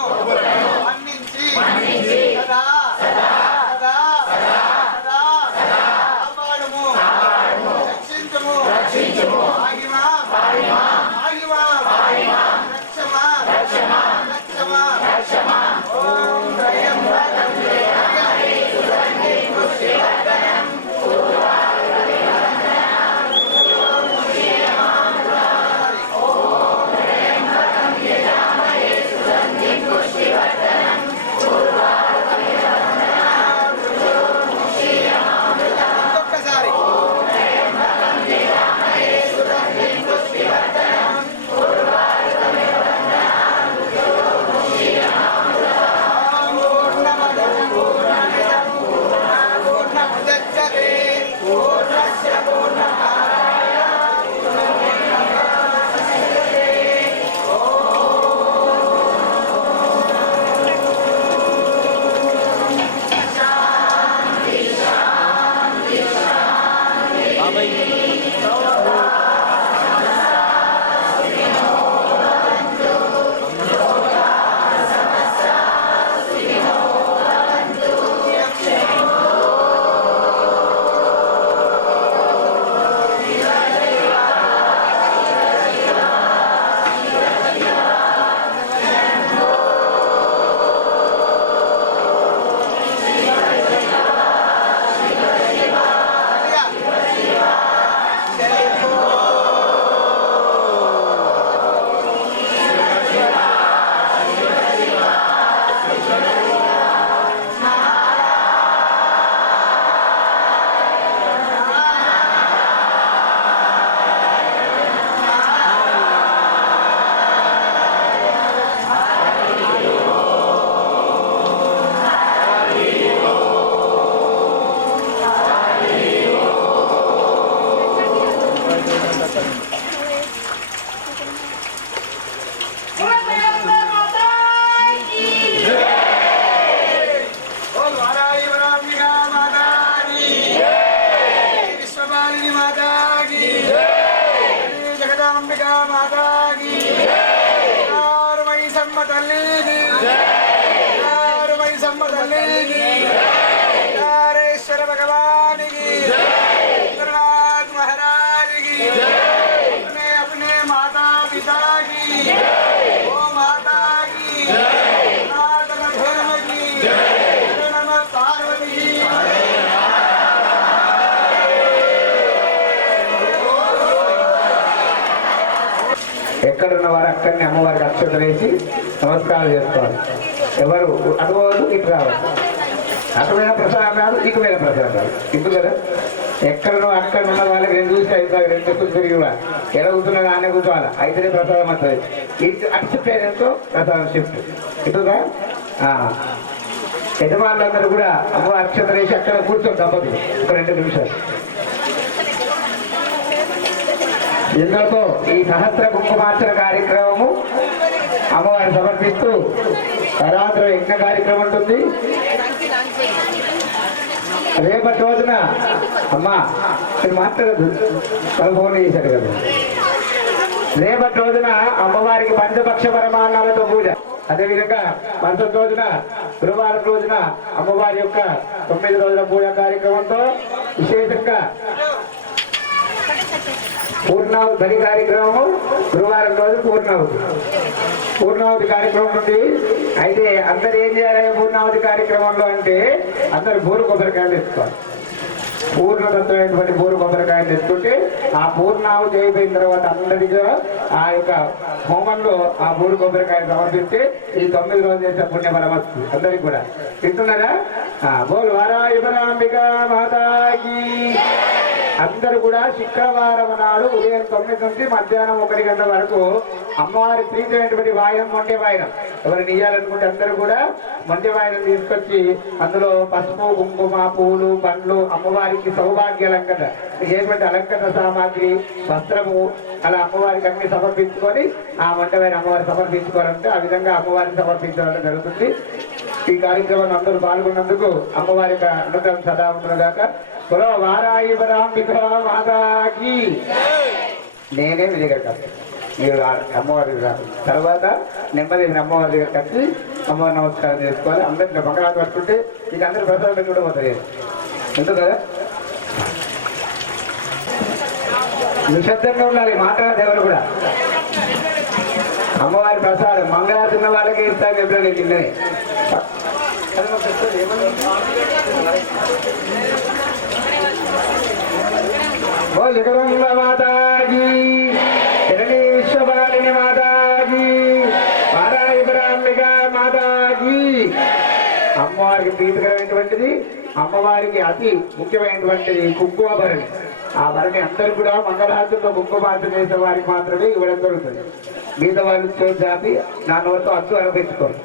మన్నించి సదా కాపాడుము రక్షించుము రక్షమా ఓం త్రయంబకం దేవాయ సుగంధిం పుష్టివర్ధనం పూర్వారుకమివందనాం మైసమ్మ తల్లికి మైసమ్మ తల్లికి భగవానికి गुरुनाथ महाराज की अपने अपने माता पिता की ओ माता की सनातन धर्म की नमः पार्वती ఎక్కడున్న వారు అక్కడిని అమ్మవారికి అక్షతలు వేసి నమస్కారం చేసుకోవాలి. ఎవరు అనుభవాలు ఇటు రావాలి. అటువైన ప్రసాదం కాదు, ఇటువైన ప్రసాదం కాదు. ఇందు కదా ఎక్కడనో అక్కడ ఉన్న వాళ్ళకి రెండు చూసి అయిపోయి రెండు ఎక్కువ తిరిగి ఎలా కూర్చున్నా ఆనే కూర్చోవాలి. అయితేనే ప్రసాదం వస్తుంది. ఇటు అటు షిఫ్ట్ అయినంతో ప్రసాదం షిఫ్ట్ ఇటుగా యజమానులందరూ కూడా అమ్మవారి అక్షతలు వేసి అక్కడ కూర్చొని తప్పదు ఒక 2 నిమిషాలు. ఇందులో ఈ సహస్ర కుంకుమార్చన కార్యక్రమము అమ్మవారి సమర్పిస్తూ రాత్రి యజ్ఞ కార్యక్రమం ఉంటుంది. రేపటి రోజున అమ్మా మీరు మాట్లాడదు ఫోన్ చేశారు కదా. రేపటి రోజున అమ్మవారికి పంచపక్ష పరమాన్నాలతో పూజ. అదేవిధంగా మరుసటి రోజున గురువారం రోజున అమ్మవారి యొక్క 9 రోజుల పూజ కార్యక్రమంతో విశేషంగా పూర్ణావతి బలి కార్యక్రమము గురువారం రోజు పూర్ణావతి కార్యక్రమం ఉంది. అయితే అందరు ఏం చేయాలి పూర్ణావతి కార్యక్రమంలో అంటే అందరు బోరు కొబ్బరికాయలు తెచ్చుకోవాలి. పూర్ణతత్వమైనటువంటి బోరు కొబ్బరికాయలు తెచ్చుకుంటే ఆ పూర్ణావతి అయిపోయిన తర్వాత అందరికీ ఆ యొక్క హోమంలో ఆ బోరు కొబ్బరికాయలు సమర్పిస్తే ఈ 9 రోజులు చేసే పుణ్య బలం వస్తుంది. అందరికి కూడా తింటున్నారా? బోల్ వారాయిబరాంబిక మాతాకి. అందరూ కూడా శుక్రవారం నాడు ఉదయం 9 నుంచి మధ్యాహ్నం 1 గంట వరకు అమ్మవారి ప్రీతమైనటువంటి వాయనం మొండె వాయనం ఎవరిని ఇయ్యాలనుకుంటే అందరూ కూడా మొండె వాయనం తీసుకొచ్చి అందులో పసుపు కుంకుమ పూలు పండ్లు అమ్మవారికి సౌభాగ్య అలంకరణ ఏటువంటి అలంకరణ సామాగ్రి వస్త్రము అలా అమ్మవారికి అన్ని సమర్పించుకొని ఆ మొండె వాయనం అమ్మవారి సమర్పించుకోవాలంటే ఆ విధంగా అమ్మవారికి సమర్పించడం జరుగుతుంది. ఈ కార్యక్రమాన్ని అందరూ పాల్గొన్నందుకు అమ్మవారి యొక్క అనుగ్రహం సదా ఉంటున్నదాకా. బలో వారాయిబరాంబిక మాతాకి. నేనే మీ దగ్గర కాదు, మీరు అమ్మవారి దగ్గర రాదు. తర్వాత నెమ్మది అమ్మవారి దగ్గర కలిసి అమ్మవారి నమస్కారం చేసుకోవాలి. అందరినీ మంగళాన్ని పట్టుకుంటే మీకు అందరూ ప్రసాదం కూడా పోతారు. ఎందుకు కదా నిశ్శబ్దంగా ఉండాలి, మాట్లాడదు ఎవరు కూడా. అమ్మవారి ప్రసాదం మంగళారు తిన్న వాళ్ళకి ఇస్తాను ఎప్పుడైనా తిన్నది. జగదంబ మాతాజీ, జననీ విశ్వపాలిని మాతాజీ, వారాయిబరాంబిక మాతాజీ. అమ్మవారికి ప్రీతికరమైనటువంటిది, అమ్మవారికి అతి ముఖ్యమైనటువంటిది కుంకుమ భరణి. ఆ భరణి అందరూ కూడా మంగళారతిలో కుంకుమార్చన చేసే వారికి మాత్రమే ఇవ్వడం జరుగుతుంది. మిగతా వాళ్ళు చేసి దాపి నా నోటితో అచ్చు అనిపించుకోండి.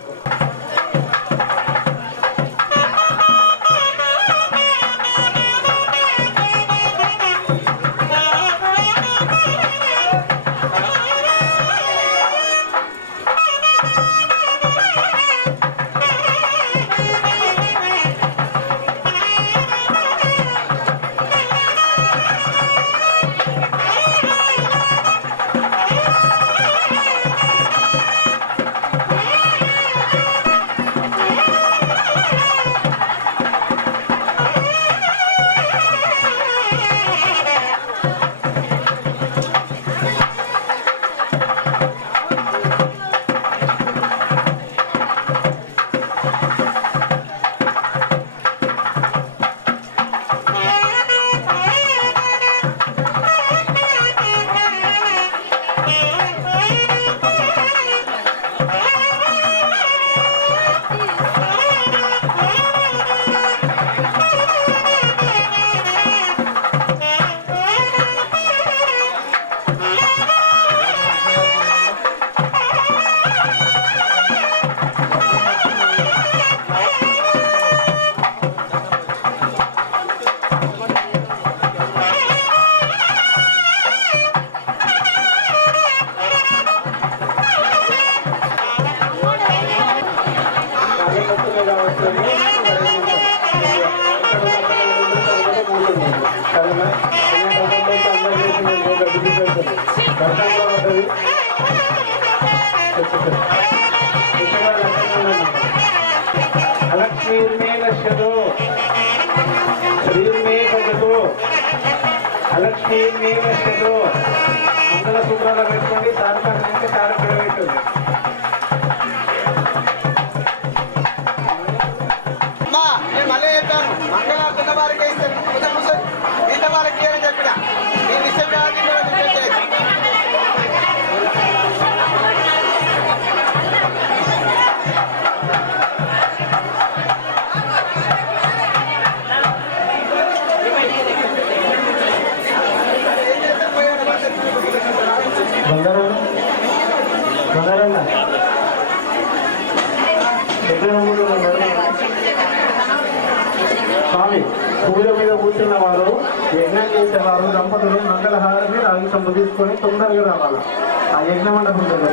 నీరు వేసుకో మంగళ సూత్రాలు పెట్టుకోండి తారకానికి తారక పెట్టండి నేను మళ్ళీ చెప్పాను మంగళ చిన్న వారికి ఇస్తాను చిన్న వారికి అని చెప్పిన నేను ఇష్టం కాదు స్వామి పూజ మీద కూర్చున్న వారు యజ్ఞం చేసేవారు దంపతులు మంగళహారతి రాగి సంప తీసుకొని తొందరగా రావాలి ఆ యజ్ఞ మండపం దగ్గర